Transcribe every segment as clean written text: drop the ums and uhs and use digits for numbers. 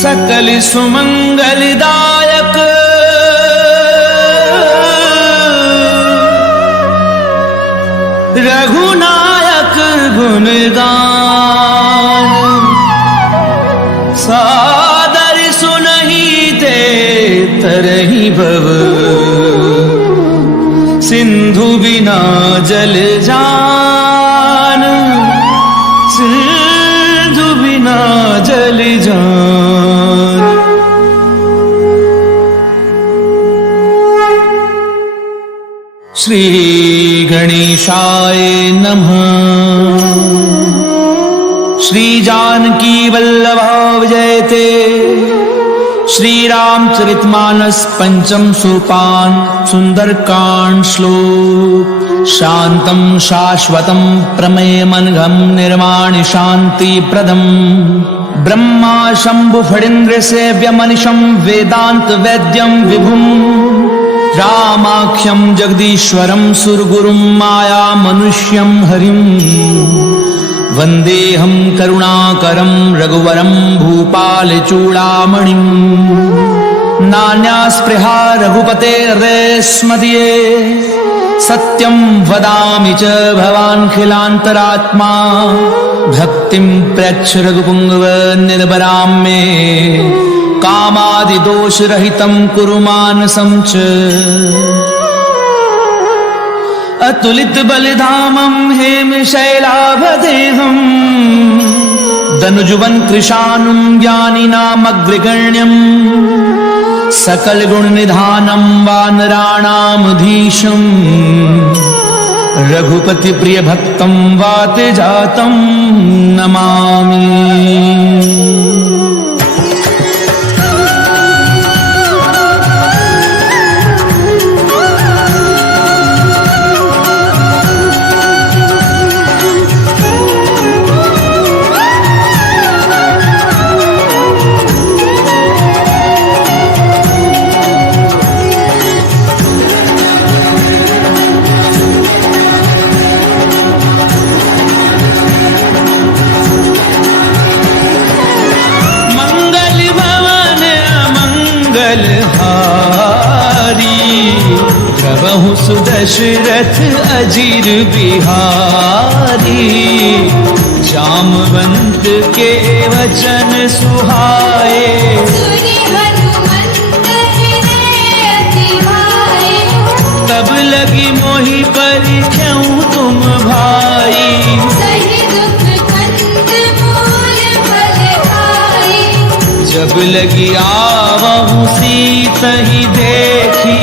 सकल सुमंगलदायक रघुनायक गुणगान सादर सुनहि ते तरहि भव सिंधु बिना जल जान सिंधु बिना जल जान। श्री गणेशाय नमः। श्री जानकी वल्लभाय जयते। श्री रामचरितमानस पंचम सोपान सुंदरकांड श्लोक। शांतं शाश्वतं प्रमेयमनघं निर्माणि शांति प्रदम ब्रह्मा शंभु फणीन्द्र सेव्यमनिशं वेदांत वैद्यं विभुं रामाख्यं जगदीश्वरं सुरगुरुं माया मनुष्यं हरिं वन्देऽहं करुणाकरं रघुवरं भूपालचूडामणिं। नान्या स्पृहा रघुपतेर्स्मदीये सत्यं वदामि च भवान्खिलान्तरात्मा भक्तिं प्रयच्छ रघुपुङ्गव निर्भरां मे कामादिदोषरहितं कुरु मानसं च। अतुलित बलिधामं हेमशैलाभदेहं दनुजुवन कृशानुं ज्ञानिनामग्रगण्यं सकल गुण निधानं वानराणामधीशं रघुपति प्रिय भक्तं वातजातं नमामि। प्रभु सुदशरथ अजीर बिहारी जामवंत के वचन सुहाए तब लगी मोहि पर क्यों तुम भाई जब लगी आवहु सीतहि देखी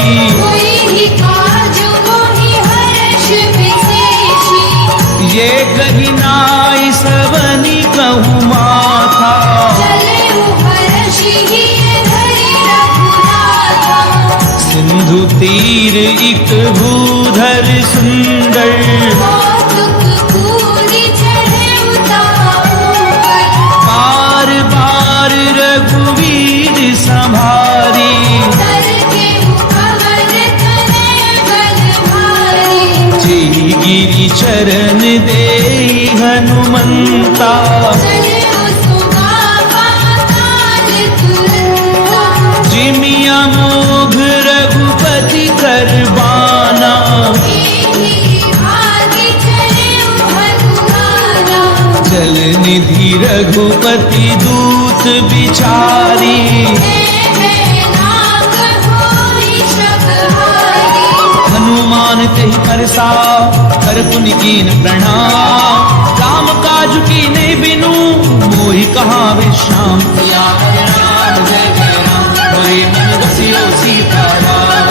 ये कही नाई सवनी कहूँ माथा सिंधु तीर एक भूधर सुंदर बार बार रघुवीर संभारी गिरि चरण दे हनुमंता जिमिया मोघ रघुपति करबाना जल निधि रघुपति दूत बिचारी हनुमान तेहि परसा कर पुनि कीन प्रणाम राम काज कीने बिनु मोहि कहा विश्राम। किया राम जय जय राम मोहि मन बसियो सीताराम।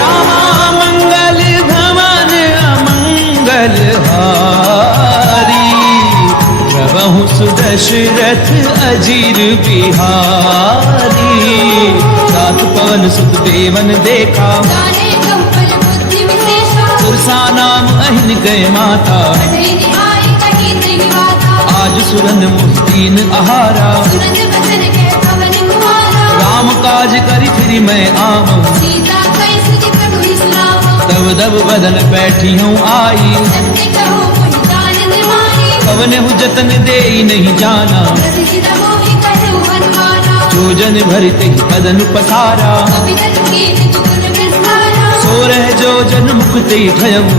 रामा मंगल भवन अमंगल हारी प्रभु सुदशरथ अजीर बिहारी सात पवन सुत देवन देखा सुरसा नाम अहिन गए माता आज सुरन मुस्तीन आहारा राम काज करि फिर मैं आऊं तब दब बदन बैठी हूँ आई कवन हु जतन दे नहीं जाना, जो जन भरते ही बदन पसारा, सो रह जो जन मुक्ति भयऊ,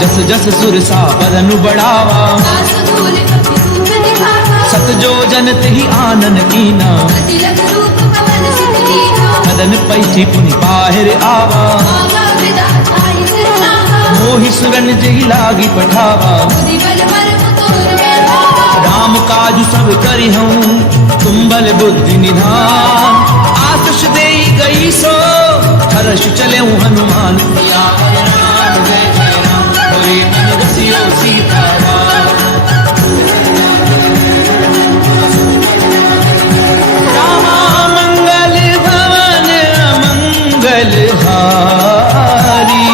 जस जस सुर सा बदन बढ़ावा, सत जो जन ही आनन कीना, बदन पैठी पुनि बाहिर आवा, मोहि सुरन जही लागी पठावा, राम काजु सब करी हूँ तुम बल बुद्धि निधान, आशीष दे गई सो हर्ष चले हनुमान, सिया राम जय जय राम, होए मन रसियो सीताराम। रामा मंगल भवन अमंगल हारी,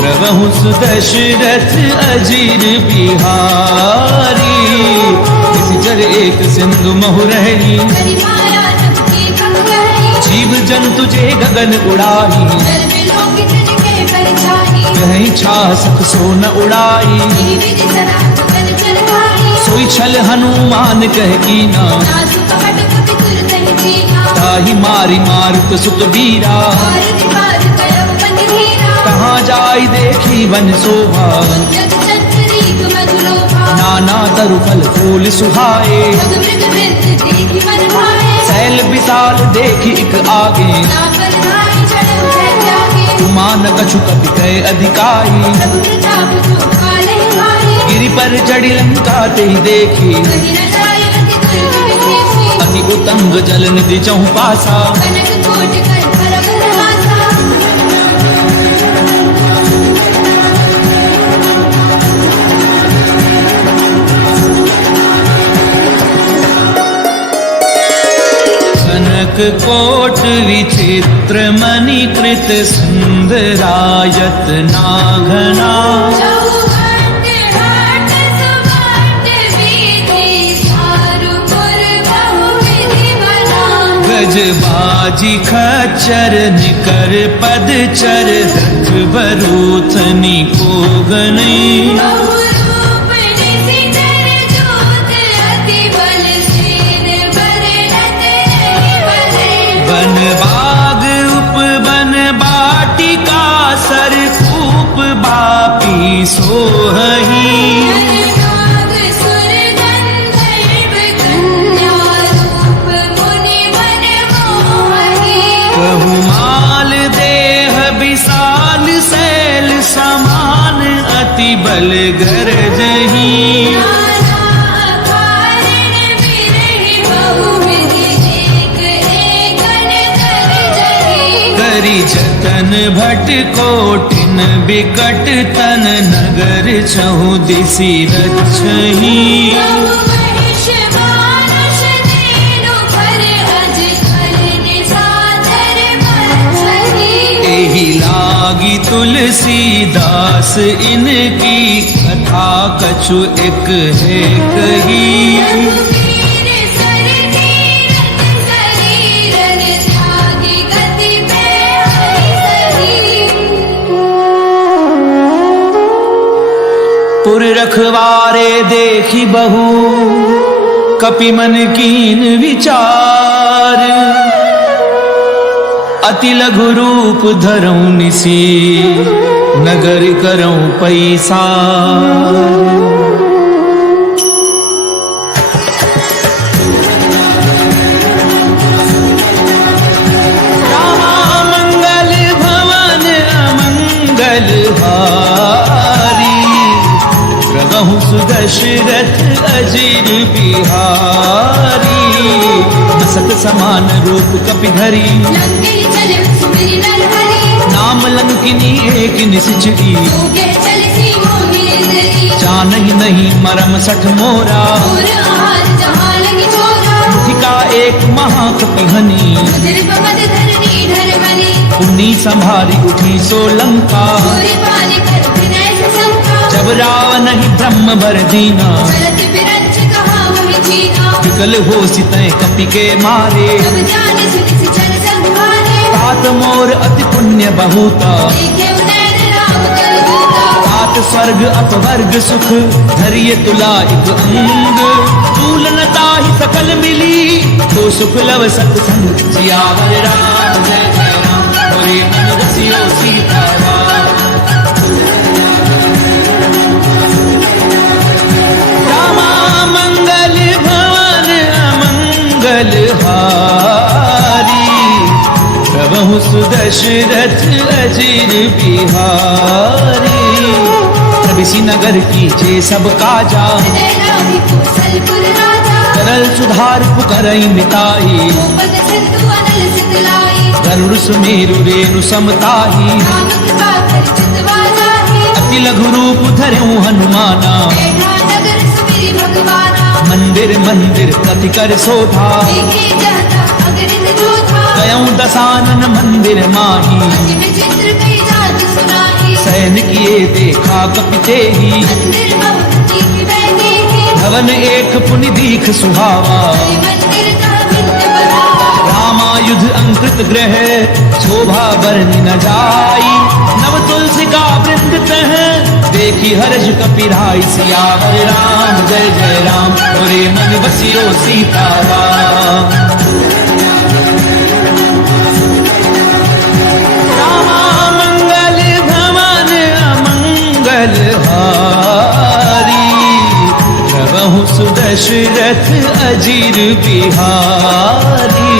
प्रभु सुदशरथ अजीर बिहारी, जर एक सिंधु महु रही, जीव जंतु जे गगन उड़ाई, कहीं छासक सो न उड़ाई, सोई छल हनुमान कह कीना, ताहि मारी मारुत सुत बीरा, कहाँ जाई देखी वन शोभा, नाना तरु फल फूल सुहाए, सैल विशाल देखी एक आगे, मान कछु कपि कहे अधिकारी, गिरि पर चढ़ी लंका ते देखी, अति उतंग जल निधि चहु पासा, कोट विचित्र मणिकृत सुंदरायत नाघना, गजबाजी खच्चर निकर पदचर, रथ बरूथनी को गनी, बन बाग उपवन बाटिका, सर खूप बापी सोहही, कहु माल देह विशाल शैल समान, अति बल गरजही, जतन भट कोटिन बिकट तन, नगर छहु दिसि रक्षही, एहि लागी तुलसीदास इनकी, कथा कछु एक है कही, पुर रखवारे देखी बहु, कपि मन कीन विचार, अति लघु रूप धरऊं निसी, नगर करऊं पैसार। रामा मंगल भवन अमंगल हारी, प्रभु सुदशरथ अजीर बिहारी, सत समान रूप कपि धरी, नाम लंकिनी एक निश्चरी, जानहि नहीं मरम सठ मोरा, मुठिका एक महाकपि हनी, पुनी संभारी उठी सो लंका, जब रावण ही ब्रह्म बर दीना, विकल हो सितय कपि के मारे, तात मोर अति पुण्य बहुता, तात स्वर्ग अपवर्ग सुख धरिए तुला एक अंग तूल न ताहि सकल मिली तो सुख लव सत्संग सियावर राम जय जय राम मोरे मन बसियो सीताराम रामा मंगल भवन अमंगल हारी प्रभु सुदशरथ अजिर बिहारी प्रभिसी नगर कीजे सब काजा करल सुधार पुकरई मिताई गरुड़ सुमेरु रेणु समताही अति लघु रूप धरऊ हनुमाना मंदिर मंदिर प्रति कर शोभा गयऊ दसानन मंदिर माही सैन किए देखा कपिते ही भवन एक पुनि दीख सुहावा रामायुध अंकृत ग्रह शोभा बरनि न जाई नव तुलसी का वृंद तह देखी हर्ष कपिराई सियावर राम जय जय राम मोरे मन बसियो सीताराम रामा मंगल भवन अमंगल हारी प्रभु सुदशरथ अजिर बिहारी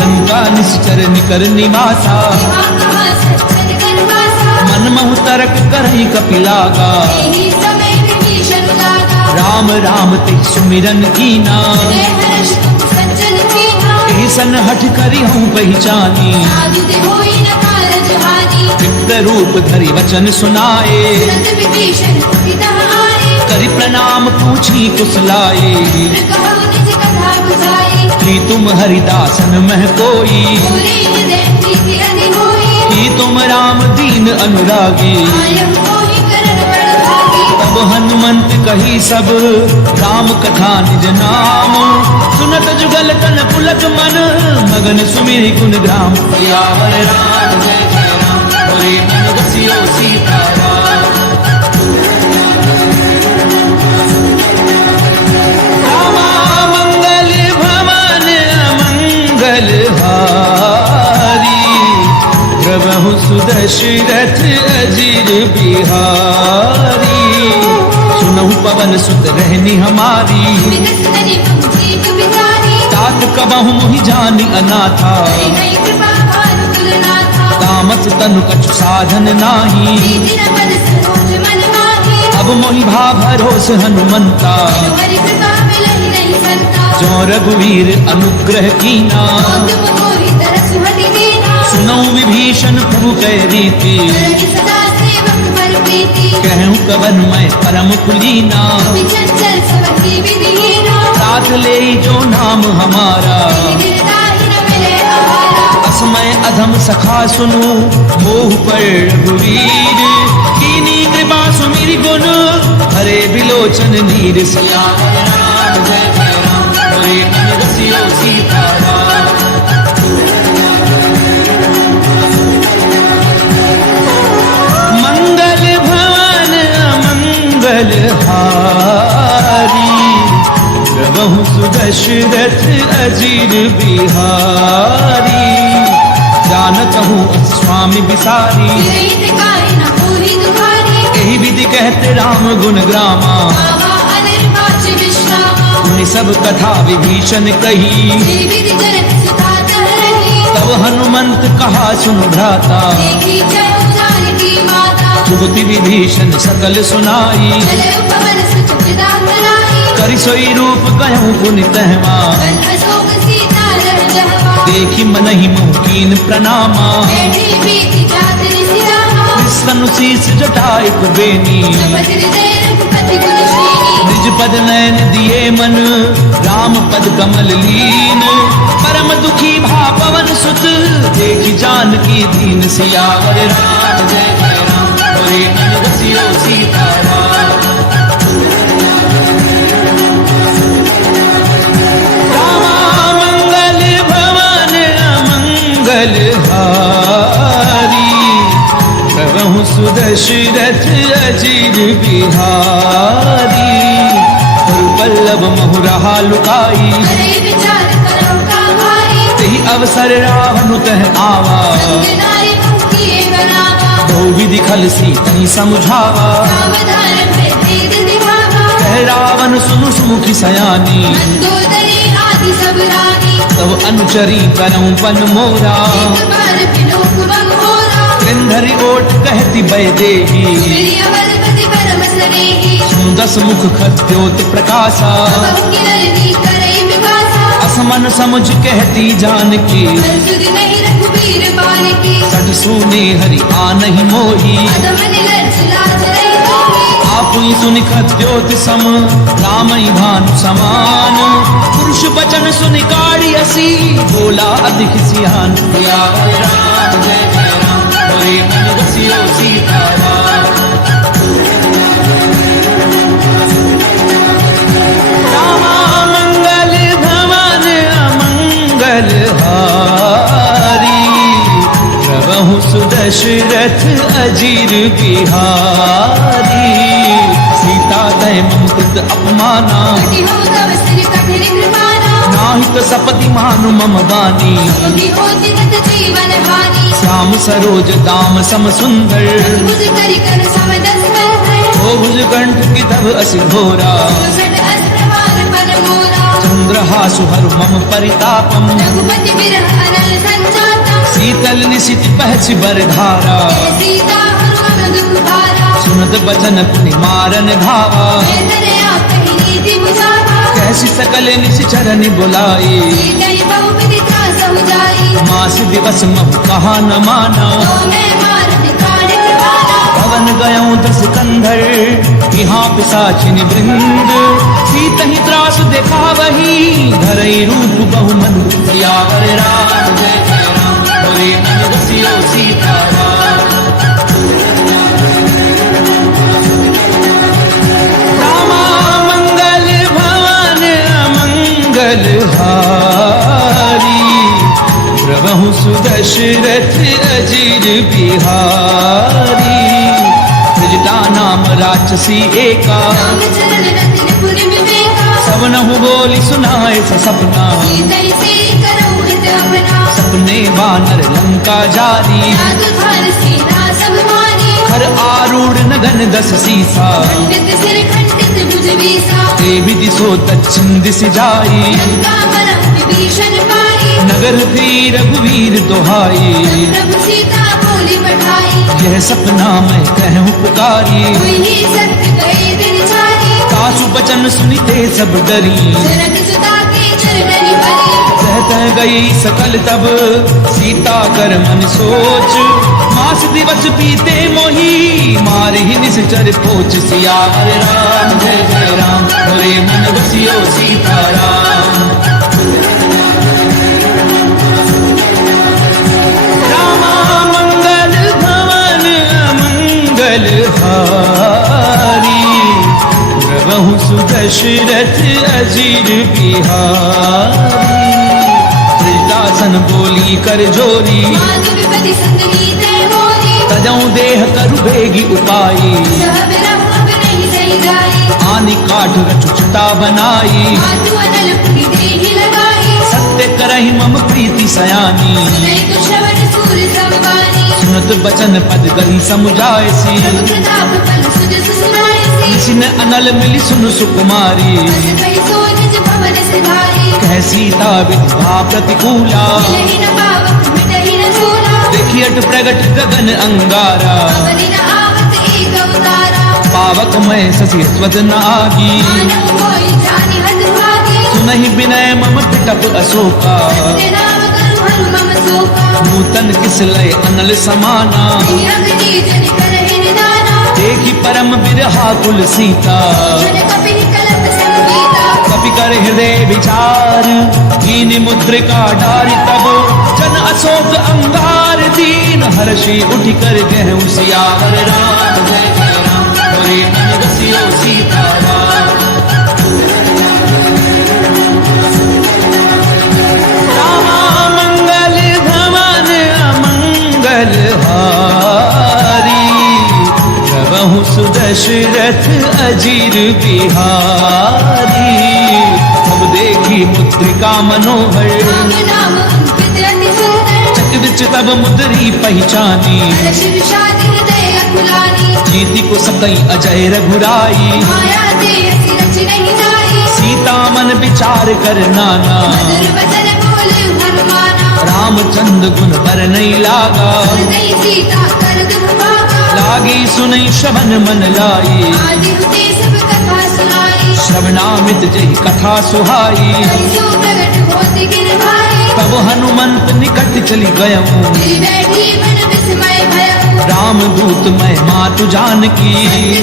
लंका निश्चर निकर निवासा मन महु तरक करहि कपिलागा राम राम ते सुमिरन कीना एहि सन हठ करी हूँ पहचानी चित्त रूप धरि वचन सुनाए करि प्रणाम पूछी कुशलाए कि तुम हरिदासन मह कोई कि तुम राम दीन अनुरागी तब हनुमंत कही सब राम कथा निज नाम सुनत जुगल तन पुलक मन मगन सुमिरि गुण ग्राम सियावर राम जय जय राम मोरे मन बसियो सीताराम रामा मंगल भवन अमंगल हारी प्रभु सुदशरथ अजिर बिहारी सुनहु पवन सुत रहनी हमारी तात कबहु मुहि जानि अनाथा तामस तनु कछु साधन नाही अब मोहि भा भरोस हनुमंता जो रघुवीर अनुग्रह कीना सुनऊ विभीषण प्रभु कह रीति कहूँ कवन मैं परम कुलीना साथ ले जो नाम हमारा असमय अधम सखा सुनु मोह पर रघुवीर कीनी कृपा सुमिरि गुण हरे बिलोचन नीर सियावर राम जय जय राम मोरे मन बसियो सीताराम मंगल भवन अमंगल हारी प्रभु सुदशरथ अजिर बिहारी जानत हूँ स्वामी बिसारी यही विधि कहते राम गुण ग्रामा उन्हें सब कथा विभीषण कही तब हनुमंत कहा सुन भ्राता जुगति विभीषण सकल सुनाई करि सोई रूप कहूँ पुनि तहवा देखी मनहि मुकीन प्रणामा विष्णु शीस जटायु बेनी निज पद नयन दिए मन राम पद कमल लीन परम दुखी भा पवन सुत देखी जानकी दीन सियावर राम जय जय राम मोरे मन बसियो सीताराम रामा मंगल भवन अमंगल हारी प्रभु सुदशरथ दशरथ अजीर बिहारी। पल्लव महु रहा लुकाई, अरे विचार करो का भाई। तेहि अवसर रावण तह आवा, नारी मुख किए बनावा। बहु विधि खल सीतहि समझावा। राम धर्म में भेद दिखावा। कह रावण सुनु सुमुखी सयानी, मंदोदरी आदि सब रानी। तब अनुचरी करऊं पन मोरा। एक बार बिलोक बम होरा। गंधरी ओट कहती बैदेही, श्री अवलपति परम सनेही। दस मुख खद्योत प्रकाशा। बहु किरणी करई विकासा। असमन समझ कहती जानकी, सुध नहीं रघुबीर बाल की। सठ सुने हरि आनहि मोही। अधम निलज्ज लाज रही होगी। आपुई सुनि खद्योत सम, रामई भानु समान। पुरुष बचन सुनि काढ़ी असी, बोला अधिक सियान। सियावर राम जय जय राम, होए मन बसियो सीताराम। रामा मंगल भवन अमंगल हारी, प्रभु सुदशरथ अजीर बिहारी। सीता दय मम कृत अपमाना, कटी हो तव सिर कठिन कृपाना। नाहि तो सपति मानु मम बानी। कभी होती गत जीवन हानि। श्याम सरोज दाम सम सुंदर, बुझ करि कर समदस कर। ओ भुज कंठ की तब असि घोरा। सट अस्त्र मार पन मोरा। चंद्रहासु हरु मम परितापम, रघुपति बिरह अनल संजातम। शीतल निशित पहचि बरधारा। सीता हनुमन दुख भारा। सुनत बचन पुनि मारन धावा। मैं धरे आप कही नीति बुझावा। कैसी सकल निश्चरनि बुलाई, सीतहि बहु विधि त्रास हो जाई। मास दिवस महु कहा न माना। तो मैं मार निकाल कृपाला। पवन गयऊं दस कंधर, यहाँ पिशाचिनि वृंद। सीतहि त्रास देखा वही, धरई रूप बहु मनु। सियावर राम जय जय राम, होए मन बसियो सीताराम। रामा मंगल भवन अमंगल हारी, प्रभु सुदशरथ अजीर बिहारी। सृजता नाम राक्षसी एका, राम चरण रतिनपुर विवेका। सवनहु बोली सुनाए सपना। सीतहि से करऊं हित अपना। सपने वानर लंका जारी, जादू धार सीता सब मानी। हर आरूढ़ नगन दस सीसा। खंडित सिर खंडित भुज बीसा। देवी दिसो दक्षिण दिस जाई, लंका परम विभीषण पाई। नगर फिर रघुवीर दोहाई। प्रभु सीता बोली पठाई। यह सपना मैं कहूँ पुकारी, हुई ही सत्य गए दिन छाई। सासु बचन सुनिते सब डरी। जनक सुता के चरणनि परी। रहते गई सकल तब सीता कर मन सोच। मास दिवस बीते मोही, मारे ही निश्चर पोच। सियावर राम जय जय राम, होए मन बसियो सीताराम। रामा मंगल भवन अमंगल हारी, प्रभु सुदशरथ अजीर बिहारी। सृजदासन बोली कर जोरी, माधु विपति संगनी तय मोरी। तजऊ देह करु बेगी उपाई। सह बिरह अब नहीं सही जाई। आनि काठ रचुचता बनाई, माधु अनल पुनि देहि लगाई। सत्य करहि मम प्रीति सयानी। सुनई तो श्रवण सूर सब वाणी। सुनत बचन पद गई समुझायसी। प्रभु प्रताप फल सुजस सुनायसी। निशिन अनल मिली सुन सुकुमारी। बस कहि सो निज भवन सिधारी। कह सीता विधवा प्रतिकूला, मिलहि न पावक मिटहि न झूला। देखियट प्रगट गगन अंगारा। अवनि न आवत एक अवतारा। पावक मैं शशि स्वदन आगी, मानव मोहि जानि हत भागी। सुनहि विनय मम पिटप अशोका। सत्य नाम करु हनुमम शोका। नूतन किस लय अनल समाना। श्री अग्नि जन करहि निदाना। देखी परम बिरहा कुल सीता, जन कपिहि कलप संगीता। कपि कर हृदय विचार, कीन मुद्रिका डारि तब। जन अशोक अंगार दीन, हर्षि उठि कर गहु। सियावर राम जय जय राम, होए मन बसियो सीताराम। रामा मंगल भवन अमंगल हारी, दशरथ अजीर बिहारी। तब देखी मुद्रिका मनोहर, राम नाम अंकित अति सुंदर। चकित तब मुद्री पहचानी, हर्ष विषाद हृदय अकुलानी। जीति को सकई अजय रघुराई, माया दे अति रच नहीं जाई। सीता मन विचार कर नाना, मधुर बदन बोले हनुमाना। रामचंद्र गुण पर नहीं लागा, हृदय सीता कर दुख भागा। लागी सुनई श्रवण मन लाई, आदि हुते सब कथा सुनाई। श्रवणामित जही कथा सुहाई। कैसो प्रगट होत गिर भाई। तब हनुमंत निकट चली गयऊं, गिर बैठी मन विस्मय भयऊ। राम दूत मैं मातु जानकी,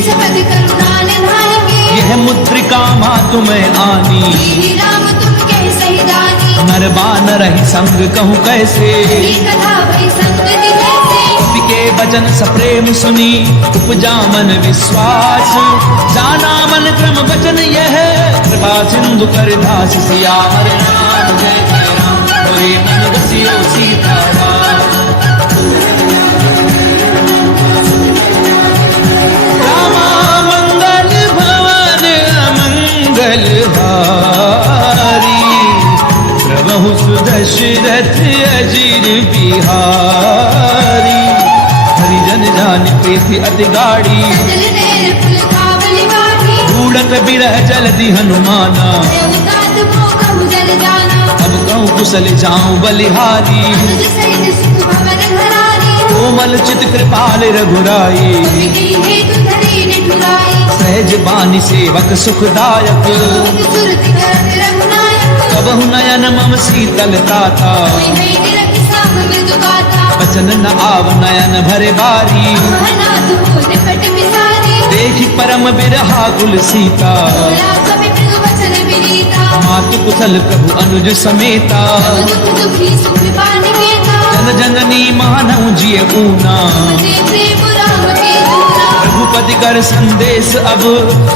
शपथ करुणा निधान की। यह मुद्रिका मातु मैं आनी। श्री राम तुम कह सही दानी। नर बानर ही संग कहूँ कैसे, श्री कथा भई संगति जैसे। कपि के वचन सप्रेम सुनी, उपजा मन विश्वास। जाना मन क्रम वचन यह, कृपा सिंधु कर दास। सियावर राम जय जय राम, होए मन बसियो सीताराम। रामा मंगल भवन अमंगल हारी, प्रभु सुदशरथ अजीर बिहारी। हरिजन जान प्रीति अति गाड़ी, सजल नेर पुल कावली वाही। ढूंढत बिरह जल्दी हनुमाना, देवतात मोह जल जाना। अब कहूँ कुशल जाऊं बलिहारी। अनुज सहित सुख भवन घरारी। कोमल चित कृपाल रघुराई, विधि हेतु धरे निठुराई। सहज बानी सेवक सुखदायक। सुरति सुरति करत रघुनायक। कबहु नयन मम शीतलता था, कोई है निरखि साम मृदु गाथा। बचन न आव नयन भरे बारी। महनाथ हो निपट बिसारी। देखी परम बिरहा कुल सीता, बोला कवि मृदु वचन विनीता। मातु कुशल प्रभु अनुज समेता। सब दुख दुखी सुख पानि केता। जन जननी मानव जिय ऊना, मुझे प्रेम राम के दूना। रघुपति कर संदेश अब,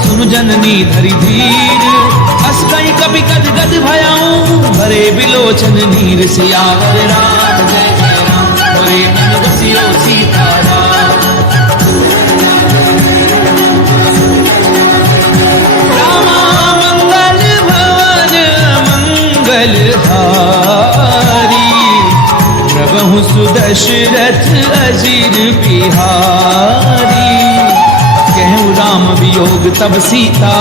सुन जननी धरि धीर। हस गई कभी गद गद भयाऊं, भरे बिलोचन नीर। सियावर राम जय जय राम, होए मन बसियो सीताराम। रामा मंगल भवन मंगल हारी, प्रभु सुदशरथ अजीर बिहारी। कहूँ राम वियोग तब सीता,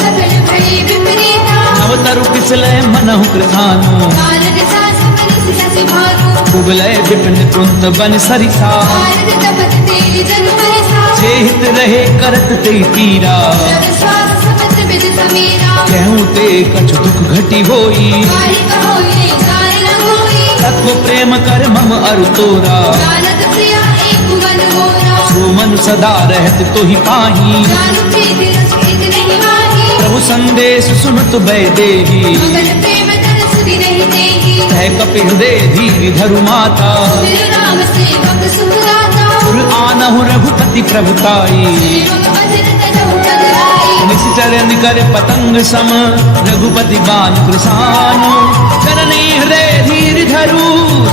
सकल भई विपरीता। नव तरु किसलय मनहु कृतानु। कानन सासु कलिस जसि भानु। उगलय विपिन कुंत बन सरिसा, भारत तपत तेज जनु हरिसा। जेहित रहे करत ते पीरा। रव स्वास सपत विद समीरा। कहूँ ते कछु दुख घटी होई, काहि कहो ये कार न होई। तत्व प्रेम कर मम अरु तोरा। जानत प्रिया एक मन मोरा। जो मन सदा रहत तो ही पाही, जानु प्रीति रस खेत नहीं माही। प्रभु संदेश सुनत बै देही। मगन प्रेम तन सुधि नहीं देही। है कपि हृदय धीर धरु माता, तिरु राम सेवक सुख दाता। सुर आनहु रघुपति प्रभुताई। श्रीमंग भजन तजहु कदराई। निश्चर निकर पतंग सम, रघुपति बान कृसानु। जननी हृदय धीर धरु,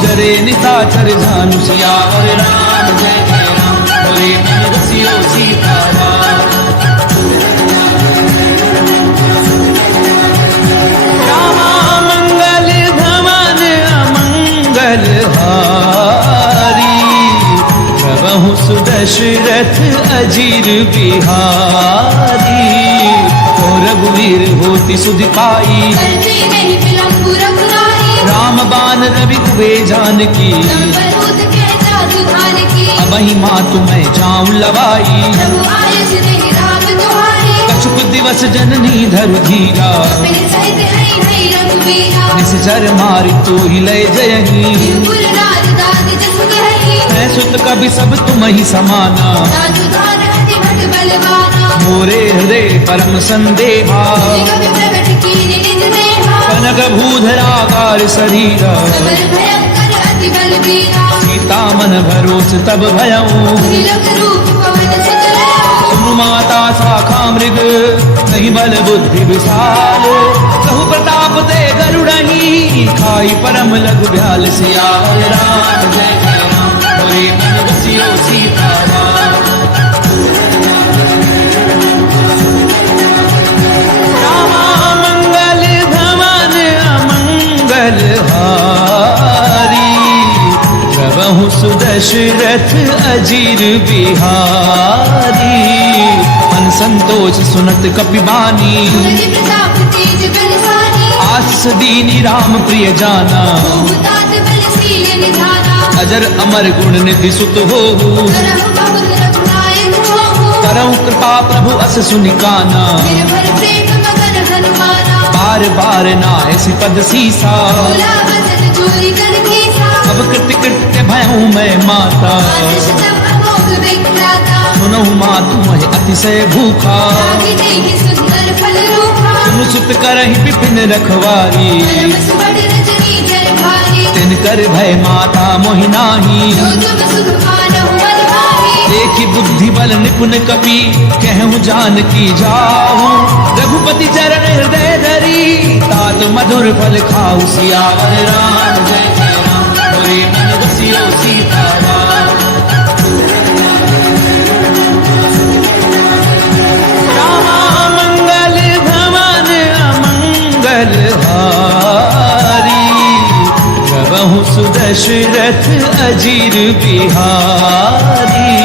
जरे निशाचर जानु। सियावर राम जय जय राम, होए मन बसियो सीताराम। रामा मंगल भवन अमंगल हारी, प्रभु सुदशरथ अजीर बिहारी। तो रघुवीर होति सुधि पाई, करते नहीं विलंबु रघुराई। राम बान रवि कुबे जानकी। संबरूद के जादू धान की। अबहि मातु मैं जाऊं लवाई, प्रभु आयस नहीं राम दुहाई। कछुक दिवस जननी धरु धीरा। मेरे सहित हरि हरि रघुबीरा। निश्चर मारि तो ही लय जयही, त्रिपुर राज दाद जस गहरी। मैं सुत कभी सब तुम ही समाना। जादू धान अति भट बलवाना। मोरे हृदय परम संदेहा, कवि प्रगट कीनि निज नेहा। कनक भूधराकार शरीरा। सबल भयंकर अति बलबीरा। सीता मन भरोस तब भयऊं, त्रिलोक रूप पवन सुत लयऊ। सुनु माता शाखा मृग, नहीं बल बुद्धि विशाल। कहु प्रताप ते गरुड़ही, खाई परम लघु भ्याल। सियावर राम जय जय राम, होए मन बसियो सीताराम। दशरथ अजीर बिहारी। मन संतोष सुनत कपिबानी, बलि प्रताप तेज बलशाली। आशीष दीनी राम प्रिय जाना, तात बलशील निधाना। अजर अमर गुण निधि सुत हो, करहु बहुत रघुनायक होहु। करहु कृपा प्रभु अस सुनिकाना। निर्भर प्रेम मगन हनुमाना। बार बार नायसि पद सीसा, बोला वचन जोरी कर केसा। अब कृत्य कृत्य भयऊ मैं माता। शतम अमोघ विख्याता। सुनहु मातु मह अतिशय भूखा, लागी देहि सुंदर फल रूपा। सुनु सुत करहि विपिन रखवारी। धर्म सुबड़ रजनी जय भारी। तिनकर भय माता मोहि नाही, जो तुम सुख मानहु मन भाई। देखि बुद्धि बल निपुण कपि, कहूँ जानकी जाऊँ। रघुपति चरण हृदय धरी, तात मधुर फल खाऊ। सियावर राम जय जय राम, होरे मन बसियो सीताराम। रामा मंगल भवन अमंगल हारी, प्रभु सुदशरथ अजीर बिहारी।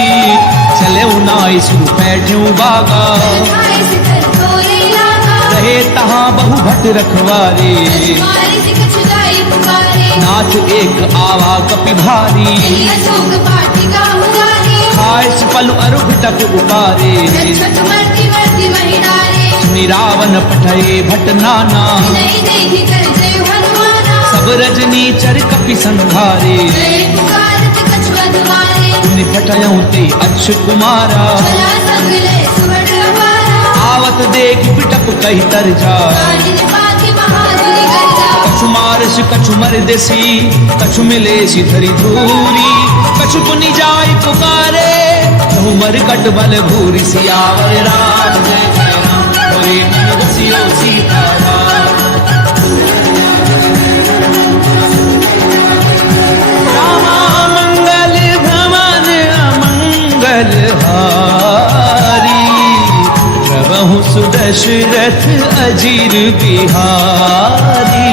चले नाई सुर बैठ्यूं बागा, खाए सिकर तोरे लागा। रहे तहाँ बहु भट रखवारे। मारे सिख छुदाई पुकारे। नाथ एक आवा कपि भारी, चली अशोक वाटिका उजारी। खाए पलु अरुभ टप उपारे। छत मर्ति मर्ति महिडारे। सुनि रावण पठये भट नाना, नहीं देखी कर जय हनुमाना। सब रजनी चर कपि संघारे। जय पुकारत कछु अधवारे। सुनि पठयऊं ते अक्ष कुमारा, चला संगले सुवर्ण अपारा। आवत देख पिटप कही तर जा। कालिन पाति महाधुनि गर्जा। कछु मारस कछु मर देसी, कछु मिले धरि धूरी। कछु पुनि जाय पुकारे, कहु मर कट बल भूरि। सियावर राम जय जय राम, होरे मन बसियो सीताराम। रामा मंगल भवन अमंगल हारी, प्रभु सुदशरथ अजीर बिहारी।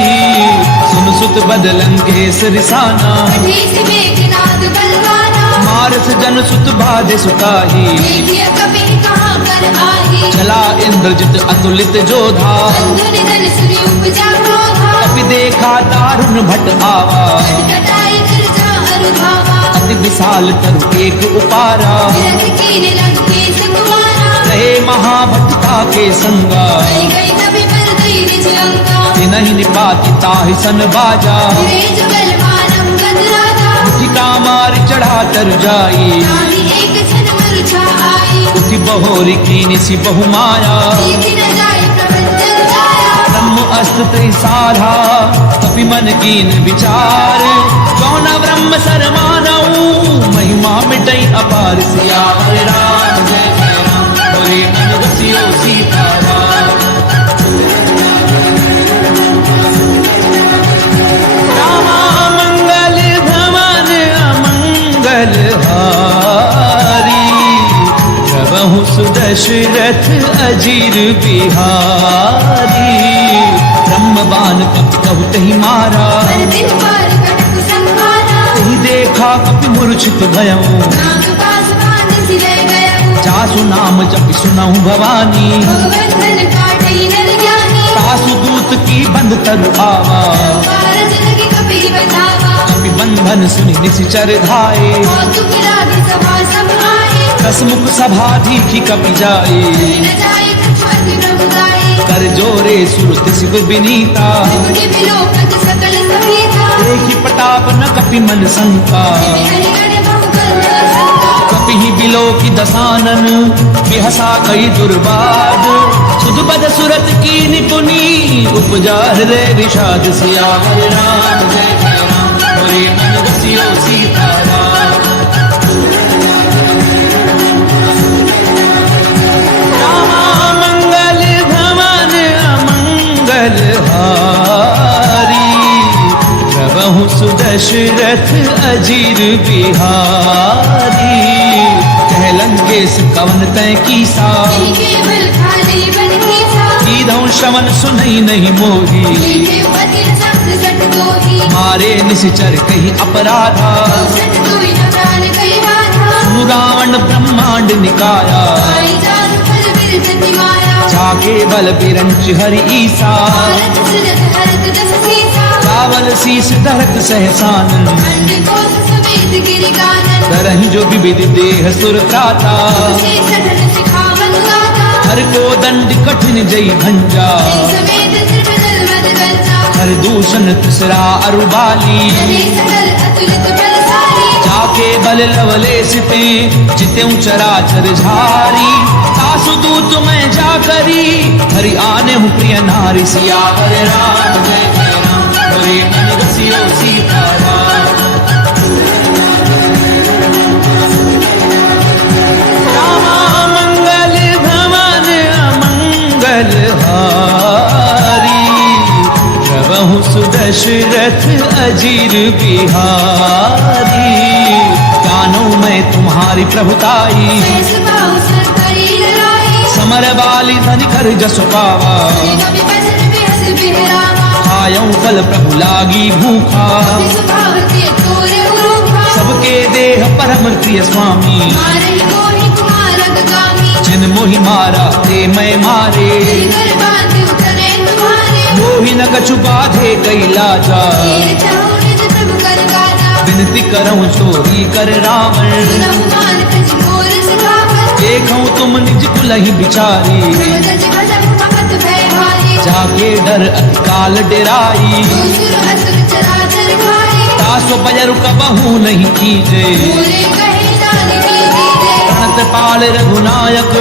सुन सुत बदलन के सिरसाना, अधीस मेघनाद बलवाना। मारस जन सुत बाधे सुताही। देखिए कपि कहाँ कर आही। चला इंद्रजित अतुलित जोधा, बंधु निधन सुनि उपजा क्रोधा। कपि देखा दारुण भट आवा। कटाई गर्जा अरुधावा। अति विशाल तरु एक उपारा, विरथ कीन लंकेश कुमारा। रहे महाभक्ता के संगा। गई गई कपि पर गई निज लंका। नहीं निपाति ताहि सन बाजा, रे जुगल मानम गद राजा। मुठिका मार चढ़ा तर जाई। नाहि एक क्षण मूर्छा आई। उठि बहोरी कीनि सि बहु माया। सीखी न जाय प्रबंधन जाया। ब्रह्म अस्त्र त्रिसाधा, कपि मन कीन विचार। कौन ब्रह्म सर मानऊ, महिमा मिटई अपार। सियावर राम जय जय राम, होरे मन बसियो सीताराम। रामा मंगल भवन अमंगल हारी, प्रभु सुदशरथ अजीर बिहारी। ब्रह्मबान कपि कहु तहि मारा, पर दिन पार कटक संहारा। तहि देखा कपि मूर्छित भयऊ। नाग पास बांध सिले गयऊ। जासु नाम जपि सुनहु भवानी, भगवंधन काटई नर ज्ञानी। तासु दूत की बंद तरु आवा। कारज लगे कपि बचावा। कपि बंधन सुनि निशिचर धाये। कौतुक लागे सभा सब आए। दसमुख सभा दीखि कपि जाए। न जाए कछु अति प्रभुदाई। कर जोरे सुरति शिव विनीता, त्रिपुटी विलोकत सकल समेता। देखि प्रताप न कपि मन शंका। हरि हरि बहु करुणा शंका। कपि ही बिलोकि दसानन, बिहसा कई दुर्बाद। सुध बद सुरत की निपुनी, उपजा हृदय विषाद। सियावर राम जय जय राम, होरे मन बसियो सीताराम। रामा मंगल भवन अमंगल हारी, प्रभु सुदशरथ अजीर बिहारी। कह लंकेश कवन तय कीसा, यही केवल खाली बन कीसा। कीधौ श्रवण सुनई नहीं मोही। देखे पति न शब्द सट दोही। मारे निशिचर कही अपराधा, सट दोई न प्राण रावण ब्रह्मांड निकाया, आई जान फल बिरजति माया, जाके बल बिरंच हरि ईसा, भारत सृजत हरत दस सीसा, चावल शीस धरत सहसानन, खंड कोस समेत गिरि गानन, करहि जो विविध देह सुर त्राता, तुझे सधन सिखावन गाथा, हर को दंड कठिन जय भंजा, समेत त्रिपदल मद गंजा, हर दूषण तिसरा अरुबाली, चले सकल अतुलित बलशाली, जाके बल लवलेश पे जितेऊ चराचर झारी, सासु दूत मैं जा करी, हरि आने हूँ प्रिय नारी, सियावर राम जय जय राम, हरे मन रसियो सीताराम। रामा मंगल भवन अमंगल हारी, प्रभु सुदशरथ अजीर बिहारी, जानो मैं तुम्हारी प्रभुताई, सहस बाहु सर करी लड़ाई, समर बाली धन कर जसु पावा, कवि बचन बिहस बिहरावा, आयऊ बल प्रभु लागी भूखा, स्वभाव के तोरे उरूखा, सबके देह परम प्रिय स्वामी, मारहि कोहि कुमारग गामी, जिन मोहि मारा ते मैं मारे, गिरधर बांधि उतरे तुम्हारे, मोहि न कछु बाधे कैलाजा, तीर चाहु निज प्रभु कर गाजा, विनती करऊं चोरी कर रावण, सुनहु मान तज मोर सिखावन, देखऊं तुम निज कुलहि बिचारी, प्रभु तज भजहु भगत भय हारी, जाके डर अतिकाल डेराई, दूसर असुर चराचर खाए, तासो बजरु कबहू नहीं कीजे, पूरे कहे जान की दीजे, प्रणत पाल रघुनायक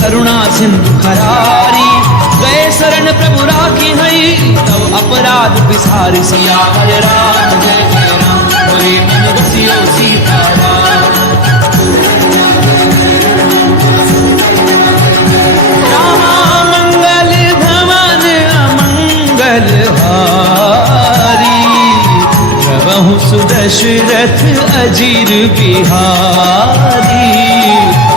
करुणा सिंधु खरारी, गए शरण प्रभु राखी हई, तब अपराध बिसारी, सियावर राम जय जय राम, हरे मन रसियो सीताराम। रामा मंगल भवन अमंगल हारी, प्रभु सुदशरथ अजीर बिहारी,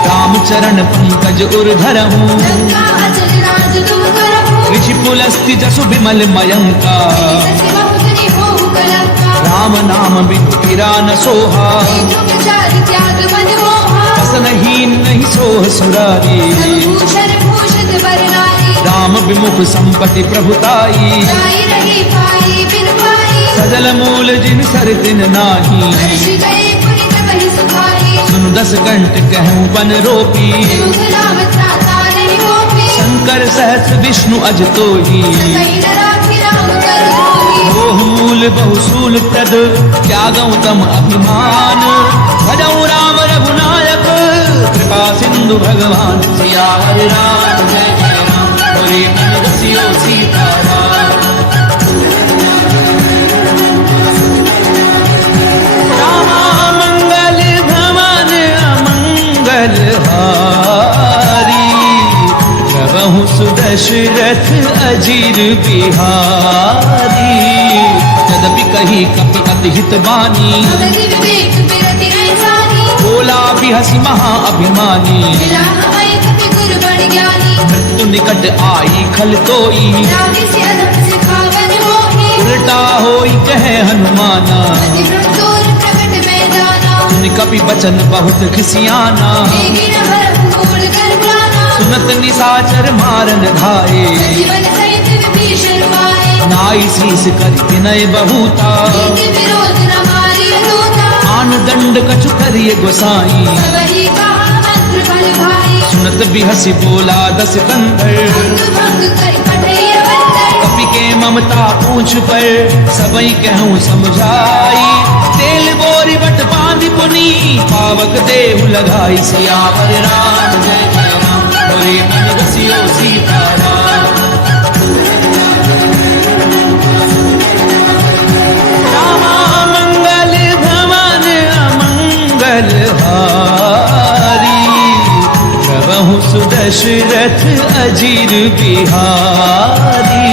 रामचरण पंकज उर्धरहूँ, लंका अचल राज तुम करहु, ऋषि पुलस्ति जसु विमल मयंका, ससि बहुतनि होहु कलंका, राम नाम बिनु गिरा न सोहा, जो विचार त्याग मन मोहा, बसनहीन नहीं सोह सुरारी, संभूषण भूषित वर नारी, राम विमुख संपत्ति प्रभुताई, जाई रही पाई बिन पाई, सजल मूल जिन सर दिन नाही, हर्ष गए पुनि तबहि सुखाई, सुन दस कंठ कहूँ बन रोपी, मुख नाम त्राता नहीं गोपी, शंकर सहस विष्णु अज तोही, कहीं न राखी राम कर होई, मोह मूल बहुसूल प्रद त्यागौ तम अभिमान, भजऊ राम रघुनायक कृपा सिंधु भगवान, सियावर राम जय जय राम, हरे मन रसियो सीताराम। रामा मंगल भवन अमंगल हारी, प्रभु सुदशरथ अजीर बिहारी, यद्यपि कही कपि अति हित बानी, अवधि विवेक बिरति ऐसानी, बोला भी हसी महा अभिमानी, मिला हमें कपि गुरु बड़ ज्ञानी, मृत्यु निकट आई खल तोई, राधि से अदब सिखावन मोहि, उल्टा होई कहे हनुमाना, अति भ्रमतोर प्रकट में जाना, सुन कपि बचन बहुत खिसियाना, देगी न हरहु मूल कर प्राणा, सुनत निशाचर मारन धाये, जीवन सहित विभीषण माए, नाई शीस कर विनय बहुता, नीति विरोध न मारी दूता, आन दंड कछु करिय गोसाई, सबहि कहा मंत्र बल भाई, सुनत बिहसी बोला दस कंधर, अंग भंग कर पठय बंदर, कपि के ममता पूछ पर सबई कहूँ समझाई, तेल बोरी बट बांधि पुनी पावक देहु लगाई, सियावर राम जय जय राम, हरे मन रसियो सीताराम। रामा मंगल भवन अमंगल हारी, प्रभु सुदशरथ अजीर बिहारी,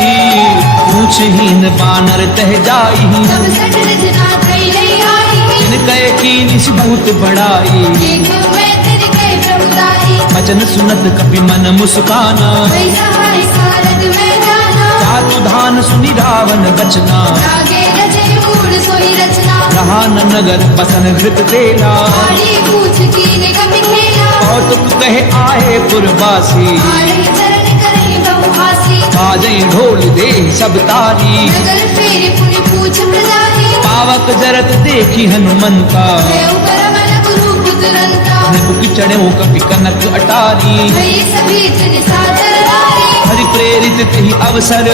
पूछहीन बानर तह जाई, सब सठ रचना थई लई आई, जिनके कीनिस बहुत बड़ाई, देखो मैं तेरे कहे प्रभुताई, वचन सुनत कपि मन मुस्काना, वै सहाय सारथ में जाना, जातु धान सुनि रावण बचना, आगे रचे मूल पद सोई रचना रहा न नगर बसन घृत तेला आड़ी पूछ कीने कभी खेला कौतुक कहे आए पुरवासी आड़े चरण करे बहुहासी बाजे ढोल दे सब तारी नगर फेरे पुनि पूछ प्रजारी पावक जरत देखी हनुमंता देव करमल गुरु पुत्रंता निबुक चढ़ो कपि कनक अटारी भई सभी जन सादर नारी हरि प्रेरित कही अवसर